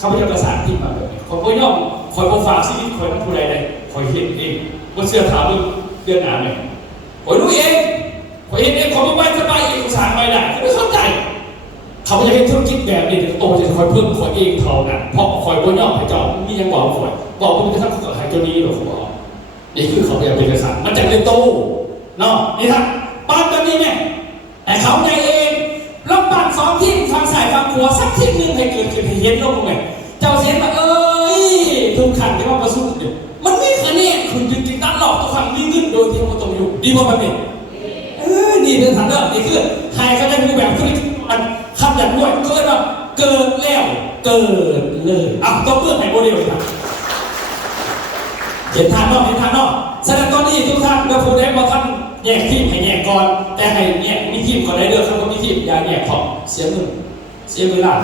ข้าพเจ้าประสานที่มาแบบนี้คอยพ่อย่อมคอยพ่อฝากชีวิตคอยน้ำผู้ใดใดคอยเห็นเองว่าเสื้อถามมึงเดือนหนาไหมคอยรู้เองคอยเห็นเองคอยมาไปสบายเองสารไปได้ไม่เข้าใจเขาจะให้ธุรกิจแบบนี้โตจะคอยเพิ่มคอยเองเท่านั้นเพราะคอยพ่อย่อมให้เจ้ามียังบอกคอยบอกว่ามันจะทำกับหายตัวนี้หรอกเขาบอกนี่คือเขาพยายามเป็นกษัตริย์มันจะเป็นโตเนาะนี่ครับบ้านตัวนี้เนี่ยแต่เขาในเองรับบ้าน2ทีมฝั่งซ้ายฝั่งขวาสักทีมนึงให้เกิดขึ้นให้เห็นลงไงเจ้าเสียมาทุกขันที่ว่าประสุเนี่ยมันไม่คะแนนคุณจริงๆตั้งหลอกทุกครั้งมีเงินโดยที่มันต้องอยู่ดีกว่ามันเนี่ยนี่เป็นฐานเด้อนี่คือไทยเขาจะมีแบบธุรกิจมันคำอย่างด้วยก็เลยว่าเกิดแล้วเกิดเลยต้องเพื่อให้โมเดลเลยครับเห็นทางนอกแสดงตอนนี้ทุกท่านก็พูดได้ว่าท่านแยกทีมให้แยกก่อนแต่ให้แยกมีทีมก่อนได้เด้อครับว่ามีทีมอย่าแยกของเสียเงินเสียเวลา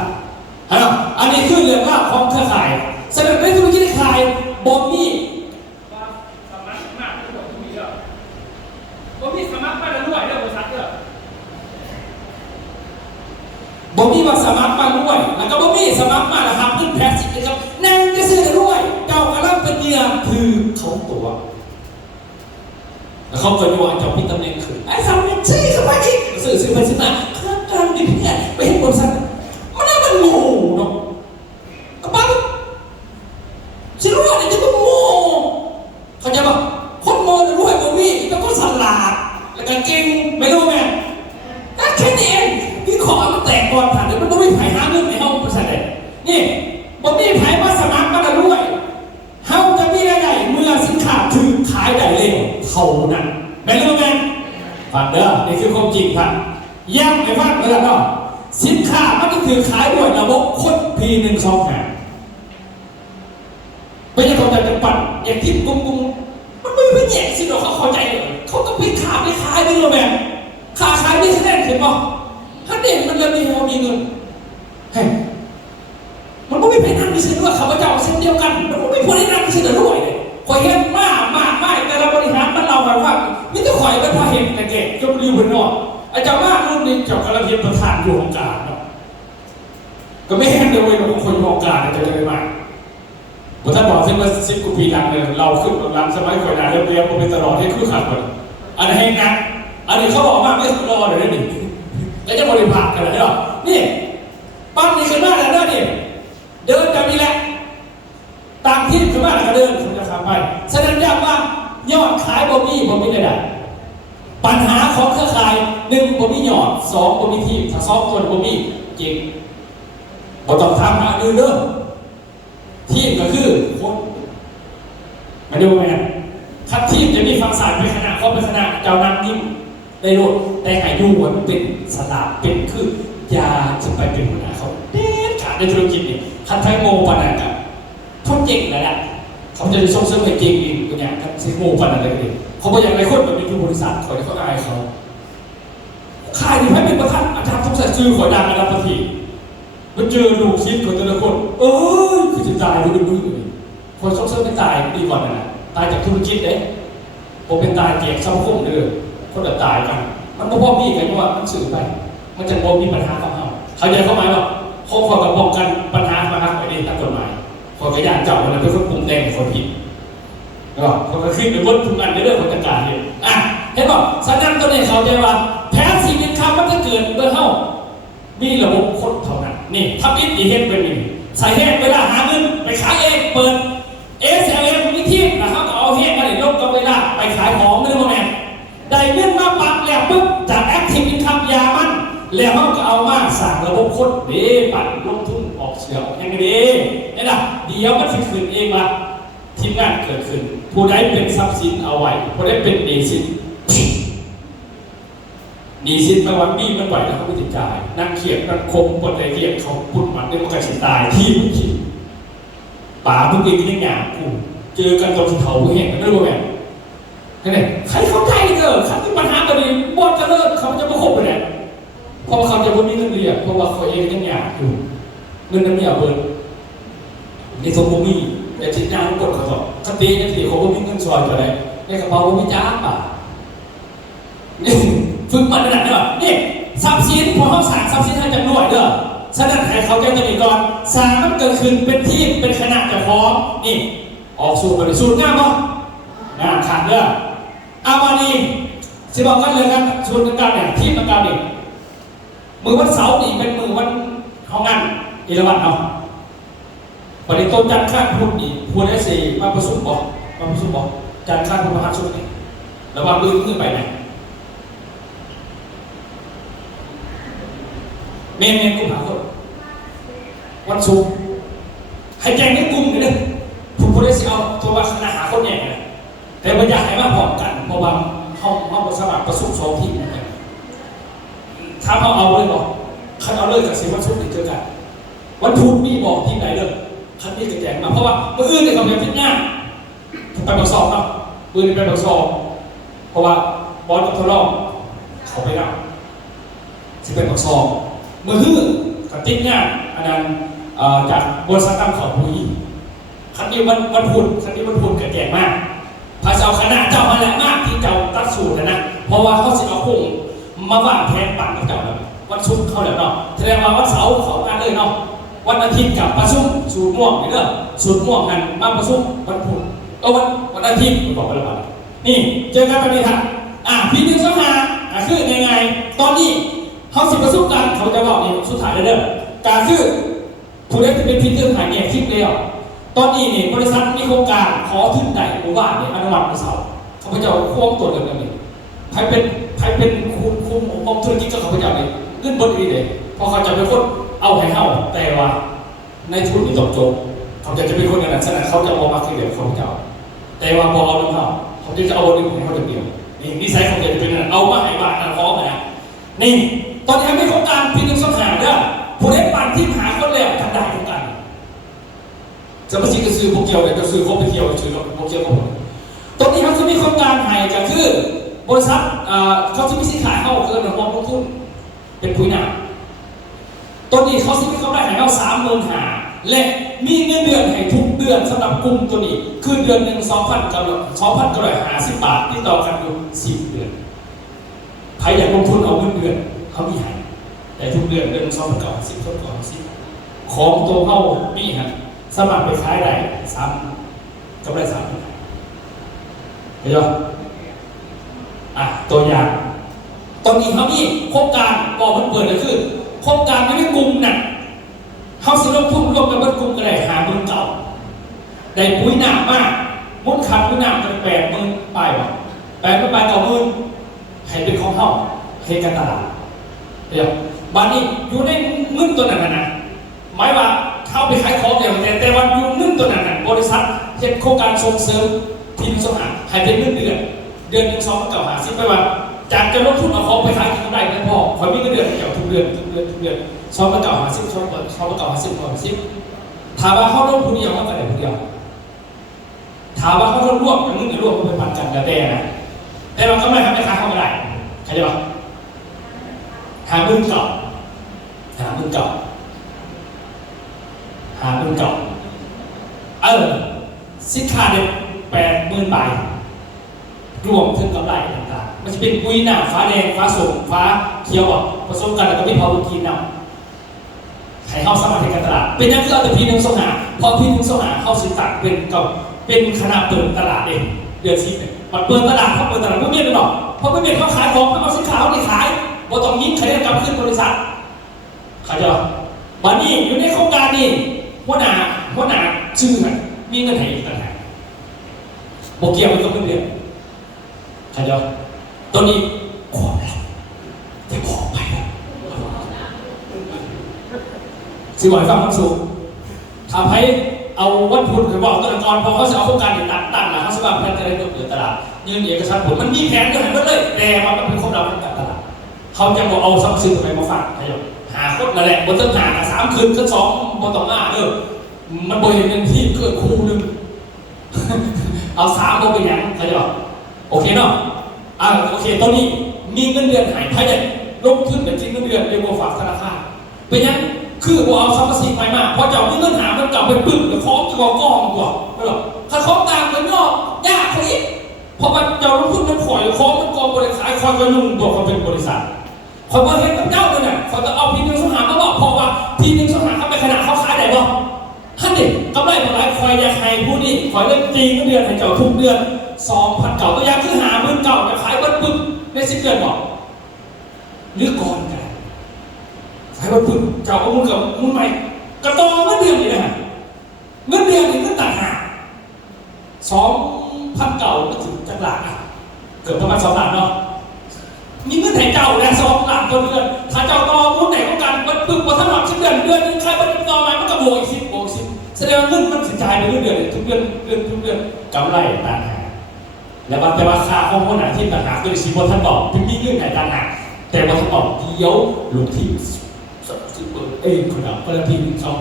อันนี้คือเรื่องราวของเครือข่ายแสดงในธุรกิจขายบอมมี่สมัครมากที่บอกมีเด้อบอมมี่สมัครมาแล้วด้วยเด้อบริษัทเด้อบอมมี่มาสมัครมาด้วยแล้วก็บอมมี่สมัครมาแล้วครับขึ้นแพสซิฟนะครับนั่งจะซื้อด้วยเจ้ากำลังเป็นเมียคือเขาตัวแล้วเขาก็โยนเจ้าพี่ตำแหน่งคือไอ้สามเนี่ยใช่สบายจิสื่อไปซื้อมาข้างกลางดิบเนี่ยไปเห็นบริษัทมันน่ามันโง่เนาะกระเป๋าฉันรู้ว่าเนี่ยจะเป็นโง่เขาใจปะคนโง่จะรู้ให้บอมมี่แล้วก็สลาดแล้วก็เก่งไม่รู้ไหมแค่นี้เองที่ขอมันแตกก่อนผ่านเลยมันต้องไม่ไผ่หาเงินในห้องบริษัทเลยนี่บอมมี่ไผ่มาสมัครมาแล้วด้วยเฮาจะมีรายได้เมื่อสินค้าถือขายได้เร็วเท่านั้นไม่รู้ไหมฟังเด้อนี่คือความจริงครับย้ำให้ฟังเลยนะสินค้ามันก็ถือขายด้วยระบบคนP125ไม่ใช่เขาจะปั่นอย่างที่กุ้งมันไม่เป็นแย่สิเราเขาเข้าใจเขาก็ไปขายไม่รู้ไหมขายไม่คะแนนเห็นป่ะคะแนนมันเริ่มมีเงินเฮ้ยมันไม่เป็นนั่งมีเส้นด้วยข้าพเจ้าเส้นเดียวกันมันไม่พูดให้นั่งมีเส้นด้วยเลยคอยเห็นมากแต่เราบริหารมันเราแบบว่านี่ก็คอยเป็นพอเห็นแต่เก่งจนอยู่บนนอกอาจารย์ว่ารุ่นนี้เจ้ากระเทียมประธานอยู่ของการเนาะก็ไม่แห้งเลยเราคนอยู่ของการจะได้มากพอท่านบอกเส้นมา10 กว่าปีหลังเลยเราขึ้นหลังสมัยก่อนนะเรียบเป็นตลอดให้คือขาดหมดอันนี้ให้งานอันนี้เขาบอกว่าไม่รอเดี๋ยวนี้แล้วจะบริภาคกันเลยหรอนี่ปั้นนี่ขึ้นมาแล้วนี่เดินแบบนี้แหละต่างที่ขึ้นมาแล้วก็เดินคุณจะขาไปแสดงว่ายอดขายบ่มีได้ปัญหาของเครือข่าย1บ่มียอด2บ่มีทีมถ้า2คนบ่มีจริงบ่ต้องทำมาอื่นเด้อทีมก็คือคนมาดูไหมคัดทีมจะมีฝั่งซ้ายเป็นคณะเขาเป็นคณะเจ้านั่งยิ้มในรถแต่หายดูว่ามันเป็นสลากเป็นคือยาจะไปเป็นหัวหน้าเขาเด็ดขาดในธุรกิจนี่คัดไทยโมปานันกับทุกเก่งเลยแหละเขาจะส่งเสริมให้เก่งอีกตัวอย่างคัดไทยโมปานันอะไรกันเลยเขาบอกอย่างไรคนแบบเป็นบริษัทเขาอายเขาค่ายนี่ให้เป็นประธานอาจารย์ทุกสายซื้อขอดังระดับประเทศมันเจอลูกชิ้นของแต่ละคนคือจะตายดูเลยคนส่งเสริมไม่ตายดีกว่านะตายจากธุรกิจเด้ผมเป็นตายเกียรติสังคมเลยคนจะตายกันมันก็พอมีกันว่ามันสื่อไปมันจะมีปัญหากับเขาใจเข้าหมายว่าเขาขอกับป้องกันปัญหามาครับไปในตามกฎหมายขอกระยานเจ้ามันเป็นคนปรุงแต่งคนผิดเขาก็ขึ้นไปบนทุกอันในเรื่องของการเห็นเห็นป่ะสัญญาณตัวนี้เขาใจว่าแผนสีเป็นคำมันจะเกิดเมื่อเข้ามีระบบคนเท่านั้นนี่ทับอินดีเห็นเป็นนี่ใส่แห้งเวลาหาเงินไปขายเองเปิดSLM มีที่นะครับเอาแห้งมาในโลกก็เวลาไปขายของไม่ได้หมดแน่ได้เงินมาปั๊บแล้วปุ๊บจากแอคทีฟอินคัมยามันแล้วเขาก็เอามาสั่งระบบคนเด้ปั่นลงทุนออกเสียงยังไงดีนี่นะเดี๋ยวมันจะขึ้นเองละทีมงานเกิดขึ้นผู้ใดเป็นทรัพย์สินเอาไว้ผู้ใดเป็นหนี้สินมาวันนี้มันไหวแล้วเขาไม่ติดจ่ายนั่งเขียนนั่งคมปนใจเรียกเขาปุ่นมันได้มันกระสิตายที่มึงคิดป่ามึงเองก็ยังหยาบกูเจอกันตอนเขาเห็นมันไม่รู้แบบนี่ใครเข้าใจเถอะขันที่ปัญหาตัวนี้บอลจะเลิกเขาจะมาคบไปเนี่ยเพราะเขาจะไม่มีเงินเรียกเพราะว่าเขาเองยังหยาบอยู่เงินนั้นไม่เอาเบิร์นในสมบูรณ์แต่จิตญาณกดเขาสอบคติยังสิเขาไม่มีเงินซอยตัวไหนในกระเป๋าไม่จ้าป่ะ ฝึกมันขนาดนี้ป่ะนี่ทรัพย์สินพอเขาสั่งทรัพย์สินให้จำนวนเด้อฉะนั้นให้เขาแก้ตัวนี้ก่อนสร้างมันเกิดขึ้นเป็นที่เป็นขนาดจะพร้อมนี่ออกสูตรไปสูตรงามป่ะงานขาดเด้ออามานีสิบอกกันเลยกันสูตรการเนี่ยที่ประการเนี่ยมือวันเสาร์นี่เป็นมือวันของงานอิรวันเอาปฏิโตจันทร์ข้างพูดนี่พูดได้สี่มาประสุบอกจันทร์ข้างพูดมาหักสุดนี่แล้วว่ามือขึ้นไปไหนเมนกุมภาพันธ์วันศุกร์ให้แจ้งในกลุ่มกันเลยผู้ได้สิเอาตัวว่าคณะหาคนแย่เลยแต่ไม่อยากให้มาพร้อมกันเพราะว่าห้องสมัครประสุสองทีมเนี่ยถ้าเอาเลยบอกคันเอาเลยกับสิวันศุกร์นี่เจอกันวันพุธมีบอกทีมไหนเลยคันนี้จะแจ้งมาเพราะว่าเมื่ออื่นเนี่ยเขาเป็นพิจารณาไปบอกสอบเนาะปืนไปบอกสอบเพราะว่าบอลกับทดลองเขาไปรับสิเป็นบอกสอบเมื่อฮื้อกับติ๊กเนี่ยอันนั้นจากบริษัทตั้งของผู้หญิงคันนี้วันพุธกับแก่มากพาเจ้าคณะเจ้ามาแหละมากที่เจ้าตัดสูตรนะเพราะว่าเขาสิเอาคงมาว่างแทนปั่นกับเจ้าแล้ววันศุกร์เขาแล้วเนาะแสดงว่าวันเสาร์เขางานเลยเนาะวันอาทิตย์กับประชุมสูตรม่วงนี่เด้อสูตรม่วงนั้นมาประชุมวันพุธก็วันอาทิตย์บอกไปแล้วป่ะนี่เจอกันแบบนี้ครับพี่นึกสักหาคือยังไงตอนนี้เขาสิประชุมกันเขาจะบอกนี่สุดท้ายเด้อการคือผู้เล่นจะเป็นพิธีหายเนี่ยคลิปเลยตอนนี้เนี่ยบริษัทมีโครงการขอทุนใดหมู่บ้านเนี่ยอนุมัติในเสาเขาพเจ้าควบตัวเดิมกันนี่ใครเป็นคุมองค์ธุรกิจก็เขาพเจ้าเนี่ยเงื่อนบนนี้เลยพอเขาจะเป็นคนเอาให้เข้าแต่ว่าในทุนนี่ตกโจมเขาจะเป็นคนอย่างนั้นฉะนั้นเขาจะเอามาคือเดียวเขาพเจ้าแต่ว่าพอเอาลงเขาจะเอาบนนี้ให้เขาเดียวนี่นิสัยของเด็กเป็นเอามาให้บ้านฟ้องนะนี่ตอนนี้ไม่โครงการพิจารณาสังหารเนี่ยผู้เล่นปั่นที่หาคนแล้วทำได้ทุกการจะไม่ใช่กระสือพวกเกี่ยวแต่กระสือเขาไปเกี่ยวชื่อพวกเกี่ยวกับผมตรงนี้เขาจะมีโครงการให้ก็คือบริษัทเขาจะมีสินค้าเข้าเกินของลงทุนเป็นปุ๋ยหนาตอนนี้เขาจะมีกำไรให้เรา30,000และมีเงินเดือนให้ทุกเดือนสำหรับกลุ่มตัวนี้คือเดือนหนึ่ง2,950 บาทที่ต่อกันอยู่10 เดือนใครอยากลงทุนเอาเงินเดือนเขามีให้แต่ทุกเดือนเดือน2,950ของตัวเขามีฮะสมัครไปขายได้3กำไร3เห็นไหมตัวอย่างตอนนี้เขามีโครงการบอกมันเปิดก็คือโครงการไม่ได้กลุ่มน่ะเขาสิลงทุนรวมกับเบิดกลุ่มกันได้50,000เก่าได้ปุ๋ยหนามากมุดขับปุ๋ยหนากัน80,000ปลายบ่80,000ปลาย90,000ให้เป็นของเขาให้กันตลาดเดี๋ยวบ้านนี้อยู่ในเงินตัวนั้นนะหมายว่าเข้าไปขายของอย่างแต่วันอยู่เงินตัวนั้นบริษัทเฮ็ดโครงการส่งเสริมทีมสมัครให้เป็นเงินเดือนหนึ่ง2,950ไปว่าจากจะลงทุนเอาของไปขายกินกำไรไม่พอคอยมีเงินเดือนเกี่ยวทุกเดือน2,950ถามว่าเขาลงทุนเดียวก็แต่ผู้เดียวถามว่าเขาลงร่วมกันมึงจะร่วมกันเป็นพันกันแต่นะแต่เราก็ไม่ทำให้ขายเข้าไม่ได้ใครจะบอก50,000 เก่าสินค้าเด็ด80,000 บาทรวมถึงกำไรต่างๆมันจะเป็นปุ๋ยหน้าฟ้าแดงฟ้าส้มฟ้าเขียวผสมกันแล้วก็มีพาวเวอร์ทีนำให้เข้าสมัครในการตลาดเป็นยังคือเอาแต่พีนึงสหาพอพีนึงสหาเข้าสินตักเป็นคณะเปิดตลาดเองเดือน10เนี่ยเปิดตลาดเขาเปิดตลาดไม่เมียนหรอกเพราะไม่เมียนเขาขายของเขาเอาสินค้าเขาได้ขายว่าต้องยิ้มขายกลับขึ้นบริษัทขายจะวันนี้อยู่ในโครงการนี้หัวหน้าชื่อมีเงินให้อีกต่างหากโบเกียวมันก็ไม่เรียนขายจะตอนนี้ขอไปแต่ขอไปสิไหวฟังมันสูงทำให้เอาวัตถุหรือบอกตะกอนพอเขาจะเอาโครงการติดตั้งนะเขาสมัครแพทย์จะได้เปิดตลาดยื่นเอกสารผลมันมีแผนด้วยมันเลยแต่มันเป็นคนเราเป็นตลาดเขาจะบอกเอาซับซึ้งไปมาฝากขยับหาคนนั่นแหละบนต้นหา3 คืนขึ้น2บนต่อหน้ามันบริเวณเงินที่เกิดคู่นึงเอา3ลงไปอย่างขยับโอเคเนาะโอเคตอนนี้มีเงินเดือนหายไปเนี่ยลงทุนเป็นจริงเงินเดือนเรียกว่าฝากธนาคารเป็นยังคือว่าเอาซับซิงไปมากพอเจ้ามีเงินหามันกลับไปปึ้งแล้วคล้องตัวก้องตัวไม่หรอกถ้าคล้องตามมันย่อยากเขาอีก เพราะว่าเจ้าลงทุนมันข่อยคอมันกองบริษัทคอยกระนุ่งตัวเขาเป็นบริษัทคอยว่าเห็นกับเจ้าเลยเนี่ยคอยจะเอาพีหนึ่งสหามาบอกเพราะว่าพีหนึ่งสหาเขาไปขนาดเขาขายได้บ่ท่านเด็กกำไรมาหลายคอยอยากให้ผู้นี้คอยเล่นจริงเดือนให้เจ้าทุกเดือน2,000เก่าตัวอย่างคือหาหมื่นเก่าจะขายบัตรปึ๊บใน10 เดือนบอกหรือก่อนกันขายบัตรปึ๊บเจ้าเอาเงินกับเงินใหม่กระตอเงินเดือนนี่นะเงินเดือนนี่เงินต่างหาก2,000เก่าก็ถึงจักรหลักอ่ะเกือบประมาณ2 ล้านเนาะมีเงินไหนเจ้าแล้ว2 ล้านต่อเดือนถ้าเจ้าต่อมุ้นไหนก็กันบัตรปึ๊บบัตรถนอม10 เดือนนึงใครบัตรต่อมามันก็โบอีก10 โบอีก10แสดงว่าเงินมันสิจ่ายไปเรื่อยๆทุกเดือนทุกเดือนกำไรต่างหากแล้วมันแต่ว่าค่าข้อมูลหนาที่ต่างหากตัวสิบท่านบอกถึงมีเงื่อนไขต่างหากแต่ว่าท่านบอกเดียวลงที่คนเอาคนละทีนึงเขา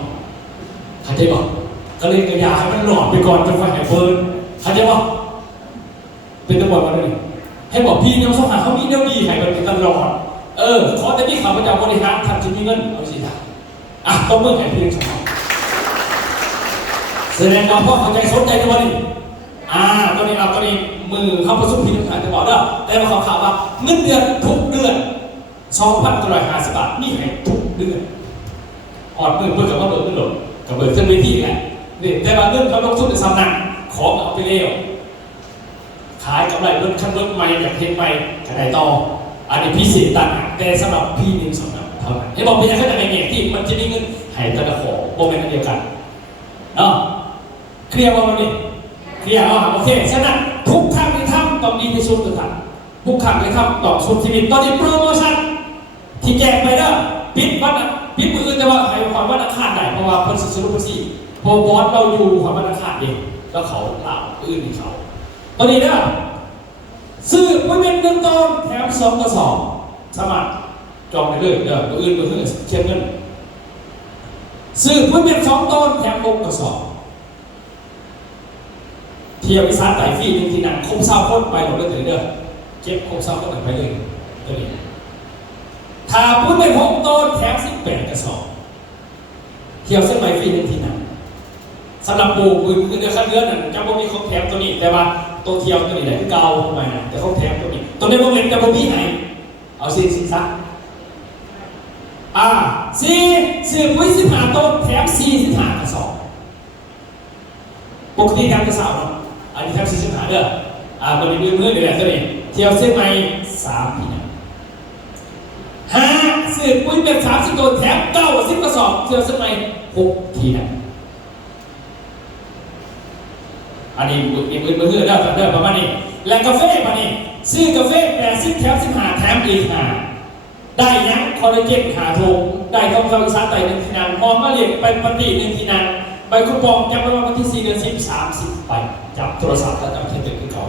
เข้าใจบอกก็เลยกระยาให้มันหลอดไปก่อนจนไฟหายเฟิร์นเข้าใจบอกเป็นตำรวจมาเลยให้บอกพี่เนี่ยสหาเขามีเดียวดีให้มันเป็นตลอดขอแต่ที่เขาประจำบริหารทำจะมีเงินเอาสิท่ะต้องเมื่อไหร่พี่สองแสดงความพ่อเข้าใจสนใจในวันนี้ตอนนี้มือเข้าประสุมพีน้ำตาลจะบอกเด้อแต่มาข่าวว่าเงินเดือนทุกเดือน2,150 บาทมีให้ทุกเดือนอดมือเพื่อกับว่าเบิกขึ้นหลดกับเบิกขึ้นเวทีไงนี่แต่ว่าเรื่องเขาลงทุนในสำนักของเอาไปเลี้ยวขายกำไรรถขั้นรถใหม่อย่างเทนใหม่กระไดต่ออันนี้พิเศษต่างหากแต่สำหรับพี่หนึ่งสำนักเท่านั้นให้บอกเป็นยังไงในเงี้ยที่มันจะมีเงินให้แต่ละของโมเมนต์เดียวกันเนาะเคลียร์ว่าวันนี้เคลียร์โอเคฉะนั้นทุกครั้งที่ทำต้องดีที่สุดทุกครั้งทุกครั้งที่ทำต้องสุดชีวิตตอนนี้โปรโมชั่นที่แจกไปเด้อปิดมือแต่ว่าใครความว่าราคาได้เพราะว่าคนสรุปสิพอบอสเราอยู่ความว่าราคาเองแล้วเขาเล่าอื่นที่เขาตอนนี้เด้อซื้อไม่เป็น1 ต้นแถม2 กระสอบสมัครจองไปเลยเด้ออื่นก็คือเช็คเงินซื้อไม่เป็น2 ต้นแถม6 กระสอบเที่ยววิสานไต่ฟรีหนึ่งที่นั่งคงเศร้าพ้นไปหมดเลยเด้อเก็บคงเศร้าพ้นไปเลยตัวนี้ถ้าพูดไป6 ต้นแถม18 กระสอบเที่ยวเส้นใหม่ฟรีหนึ่งที่นั่งสำหรับปูคือเดือนขั้นเดือนนั่นจะไม่มีของแถมตัวนี้แต่ว่าตัวเที่ยวตัวนี้แหละที่เก่าทำไมนะแต่ของแถมตัวนี้ตัวในโมเมนต์จะไม่มีไหนเอาสิซะซื้อปุ๋ย15 ต้นแถม45 กระสอบปกติแถมกระสอบอันนี้แถม45เด้อตัวนี้มือเดือนตัวนี้เที่ยวเส้นใหม่3 ที่นั่งซื้อปุ๋ยเป็น30 ต้นแถม90 กระสอบเที่ยวเส้นใหม่6 ที่นั่งอันนี้มือเด้อประมาณนี้และกาแฟมานี่ซื้อกาแฟ80 แถม15แถมอีก5ได้ยังคอลลาเจน5 ถุงได้ทองคำอีสานไต่1 ที่นั่งหอมมะเร็งเป็นปฏิ1 ที่นั่งใบคูปองจำไว้ว่าวันที่4 เดือน 10 30ไปจับโทรศัพท์แล้วจำเทปติดกับเขา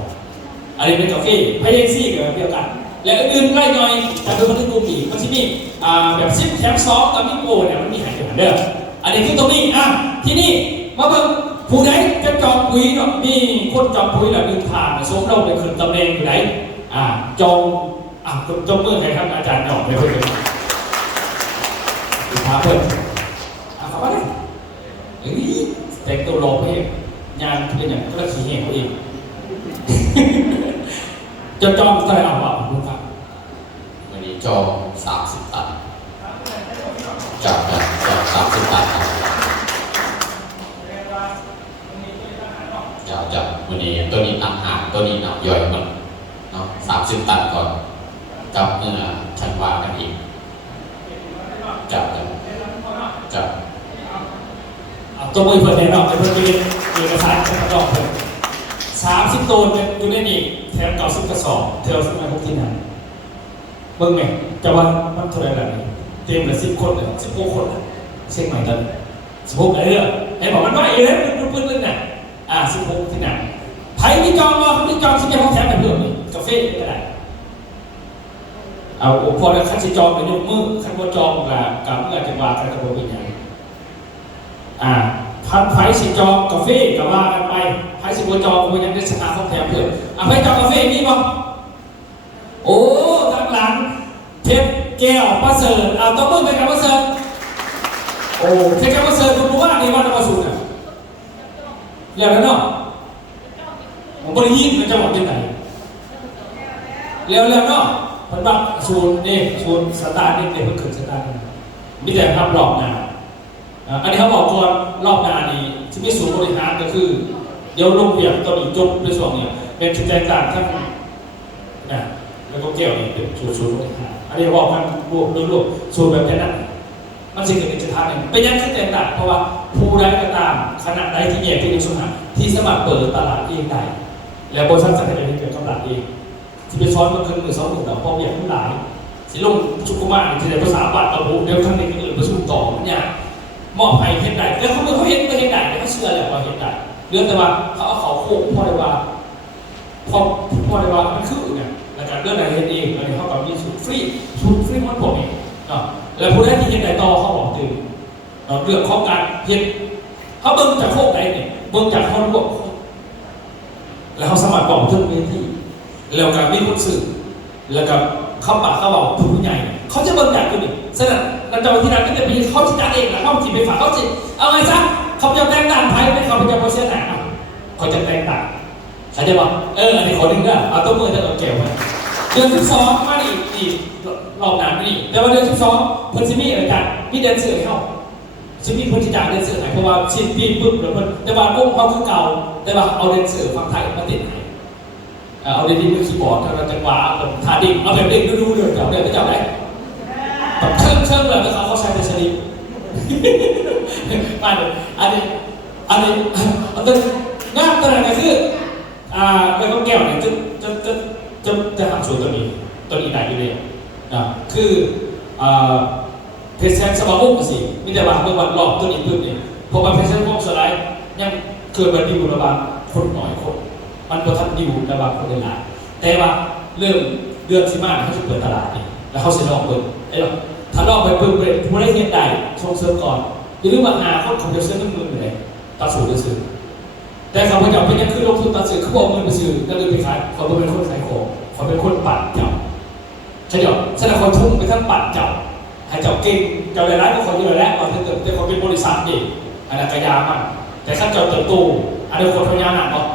อันนี้เป็นกาแฟพายเอ็กซี่กับเดียวกันและอื่นๆไล่หน่อยแต่ดูมันที่กลุ่มอีกมันที่นี่แบบ10 แถม2กับมิโก้เนี่ยมันมีหายไปเด้ออันนี้คือตรงนี้ที่นี่มาเบิ่งผู้ใดจะจองปุ๋ยเนาะมีคนจองปุ๋ยแล้วดึงผ่านสมเราเป็นคนตำแหน่งอยู่ไหนจองเมื่อไหร่ครับอาจารย์จองไปเพื่อนถามเพื่อนเขาว่าไงแต่งตัวรอเพื่อนงานเป็นอย่างก็ขี้เหงเขาเองจะจองอะไรเอาลูกครับวันนี้จอง30 ตันจาก30 ตันจากวันนี้ตัวนี้หนักหางตัวนี้หนักย่อยมันเนาะ30 ตันก่อนกับเนื้อชันวากันอีกจากตัวมือเพื่อนแน่นอนแต่เพื่อนมีเอกสารกระดอกเพื่อน30 ตัวอยู่ในนี้แถม90 กระสอบเที่ยวสมัย6 ที่นั่งเบิ่งไหมจะวันมันเท่าไรแบบนี้เต็มเลย10 คนเลย16 คนเช็คใหม่ตอน16อะไรเนี่ยไอ้บอกมันว่าเองนะปื้นน่ะ16 ที่นั่งไผ่ที่จองมาเขาที่จองที่จะห้องแถมไปเพิ่มนี่กาแฟก็ได้พอแล้วคัดสิจองไปยกมือคัดว่าจองกับเมื่อจังหวะกันกับโบเป็นยังพันไผ่สิจองกาแฟกับว่ากันไปไผ่สิบัวจองก็ยังได้สถานห้องแถมเพิ่มไผ่จองกาแฟมีบ่โอ้ทางหลังเทปแก้วประเสริฐต้องมือไปกับประเสริฐโอ้เทปประเสริฐคุณรู้ว่าในวันประสูติอย่างนั้นเนาะผมบริยินมันจะบอกยังไง แล้วเนาะมันบักศูนย์นี่ศูนย์สตาร์ทนี่เดี๋ยวเพิ่งขึ้นสตาร์ทมีแต่ทำรอบหน้าอันนี้เขาบอกก่อนรอบหน้านี้ที่มีศูนย์บริหารก็คือเดี๋ยวลงเบียบตอนอีกจบในส่วนนี้เป็นชุดแจกต่างทั้งนะแล้วก็เกี่ยวนี่เป็นศูนย์บริหารอันนี้บอกมันรวบศูนย์แบบแค่นั้นมันสิ่งหนึ่งจะทำหนึ่งเป็นยังที่แตกต่างเพราะว่าผู้ใดก็ตามขนาดใดที่แยกที่ในส่วนนั้นที่สมัครเปิดตลาดเองได้แล้วบริษัทสังกัดเองเปิดตลาดเองที่เป็นซ้อนมาคืนหรือซ้อนหนึ่งดอกพออย่างที่หลายสิลงชุกกุมารที่ในภาษาบัตรระบุเดี๋ยวครั้งนี้ก็อื่นประชุมต่อเนี่ยมอบให้เห็นได้แล้วเขาเห็นได้เขาเชื่อแหละว่าเห็นได้เรื่องแต่ว่าเขาเอาเขาโค้งพ่อได้ว่าพอได้ว่ามันคือเนี่ยในการเรื่องไหนเห็นเองอะไรเขาแบบมีสูตรฟรีมันผมเองเนาะแล้วผู้ใดที่เห็นได้ต่อเขาบอกตื่นเรื่องของการเห็นเขาเบิ่งจากโค้งไหนเนี่ยเบิ่งจากคนรวบแล้วเขาสมัครกล่องทุกเวทีแล้วการมีคนสื่อแล้วก็เขาปากเขาบอกผู้ใหญ่เขาจะเบิ่งจากตัวนี้ฉะนั้นเราจะไปที่นั่นก็จะมีเขาจิตเองนะเขาจิตไปฝากเขาจิตเอาไงซะเขาจะแต่งต่างไทยไม่เขาจะโพสเซียนไหนเขาจะแต่งต่างเขาจะบอกอันนี้คนหนึ่งก็เอาตัวมือจะเอาเกี่ยวไว้เดือน12มาอีกรอบหน้านี่แต่ว่าเดือน12เพิ่นซิมีอะไรกันมีเดือนเสือเข้าซิมีเพิ่นจะจ่ายเดือนเสือไหนเพราะว่าสิ้นปีปุ๊บแล้วเพิ่นแต่ว่าปุ๊บเขาคือเก่าแต่ว่าเอาเดือนเสือฝั่งไทยมาติดไหนเอาเดือนนี้มือคีย์บอร์ดเราจังหวะแบบท่าดิ่งเอาแบบเด็กดูเลยเจ้าเดือนไม่เจ้าไหนแบบเชิงเลยแต่เขาใช้เป็นสลิปมาเลยอันนี้งานตัวนั้นก็คือเป็นก้อนแก้วเนี่ยจะทำส่วนตัวนี้ได้อยู่เลยนะคือเพชรแซนสบาบุกสิมีแต่ว่าเมื่อวันรอบตัวนี้ปุ๊บเนี่ยพอมาเพชรแซนพวกสไลด์ยังเกิดมาดิวระบาดคนหน่อยคนมันพอทันดิวระบาดคนหลายแต่ว่าเริ่มเดือนสิมาเขาจะเปิดตลาดนี่แล้วเขาเสร็จลองเปิดไอ้หรอถ้าลองไปเปิดผู้ได้เงินได้ชงเสริมก่อนอย่าลืมว่าคนของจะซื้อน้ำมือเลยตัดสูตรจะซื้อแต่เขาพยายามเป็นยังคือลงทุนตัดซื้อเขาบอกเงินไปซื้อก็เลยไปขายเขาเป็นคนขายของเขาเป็นคนปั่นเจ้าใช่หรอฉะนั้นคนทุ่มไปทั้งปั่นเจ้าให้เจ้าเก่งเจ้าได้ร้ายก็คนเยอะแล้วก่อนจะเติบแต่คนเป็นบริษัทเองอันนั้นกระยามันแต่ขั้นเจ้าเติบโตอันนี้คนพยายามหนักเนาะ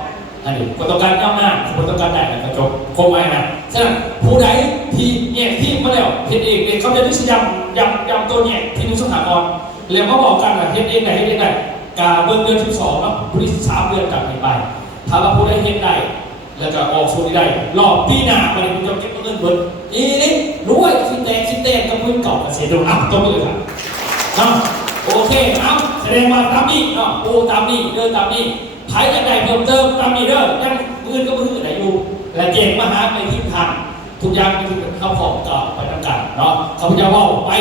อันนี้คนต้องการย่ำหน้าคนต้องการได้กระจกคงไว้นะฉะนั้นผู้ใดที่แยกที่มาแล้วเห็นเองเนี่ยเขาจะนิสยำตัวแยกที่นุ่งสถาบันเรียกว่าบอกกันว่าเห็นเองไหนเห็นเองไหนกาเบื้องเดือน12เนาะผู้ที่3 เดือนจากนี้ไปถ้าเราผู้ได้เห็นได้แล้วก็ออกส่วนได้รอบปีหน้ามันจะเก็บเงินเบิดนี่รู้ว่าชิ้นแดงกับพื้นเก่าเสียดายตัวมือครับเนาะโอเคเอาแสดงว่าตามนี้เนาะโอ้ตามนี้เดินตามนี้ใครจะได้เพิ่มเติมตามนี้เด้อยังอื่นก็พื้นไหนอยู่และเก่งมหาไปทิศทางทุกอย่างมันคือเข้าพร้อมกับไปทำกันเนาะเขาจะว่าไป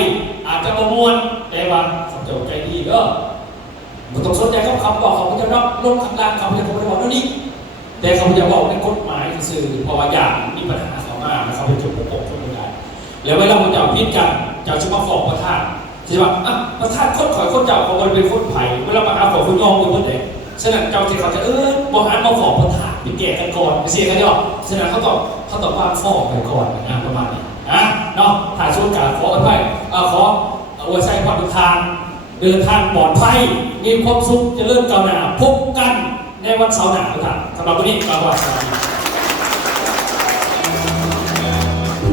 อาจจะประมวลแต่ว่าเขาจะใจดีเด้อไม่ต้องสนใจเขาบอกเขาจะรับลงข้างล่างเขาจะบอกนั่นนี่แต่เขาจะบอกในกฎหมายสื่อเพราะว่าอย่างมีปัญหาเขามากเขาเป็นจุดประกอบทุกอย่างแล้วเวลาเราจะพิจารณาจะชุบฟ้องประธานใช่ป่ะประธานคนข่อยคนเจ้าเขาบริเวณคนไผ่เวลามาเอาของคุณยอมอยู่เมื่อไหร่ฉะนั้นเจ้าที่เขาจะบอกอันมาฟ้องประธานไปแก่กันก่อนไปเสียกันย่อฉะนั้นเขาตอบว่าฟ้องกันก่อนประมาณนี้เนาะถ่ายช่วงการฟ้องกันไปขออวยชัยความทางเดินทางปลอดภัยมีความสุขจะเริ่มก้าวหน้าพบกันในวันเสาร์หน้าครับสำหรับวันนี้ก็สวัสดี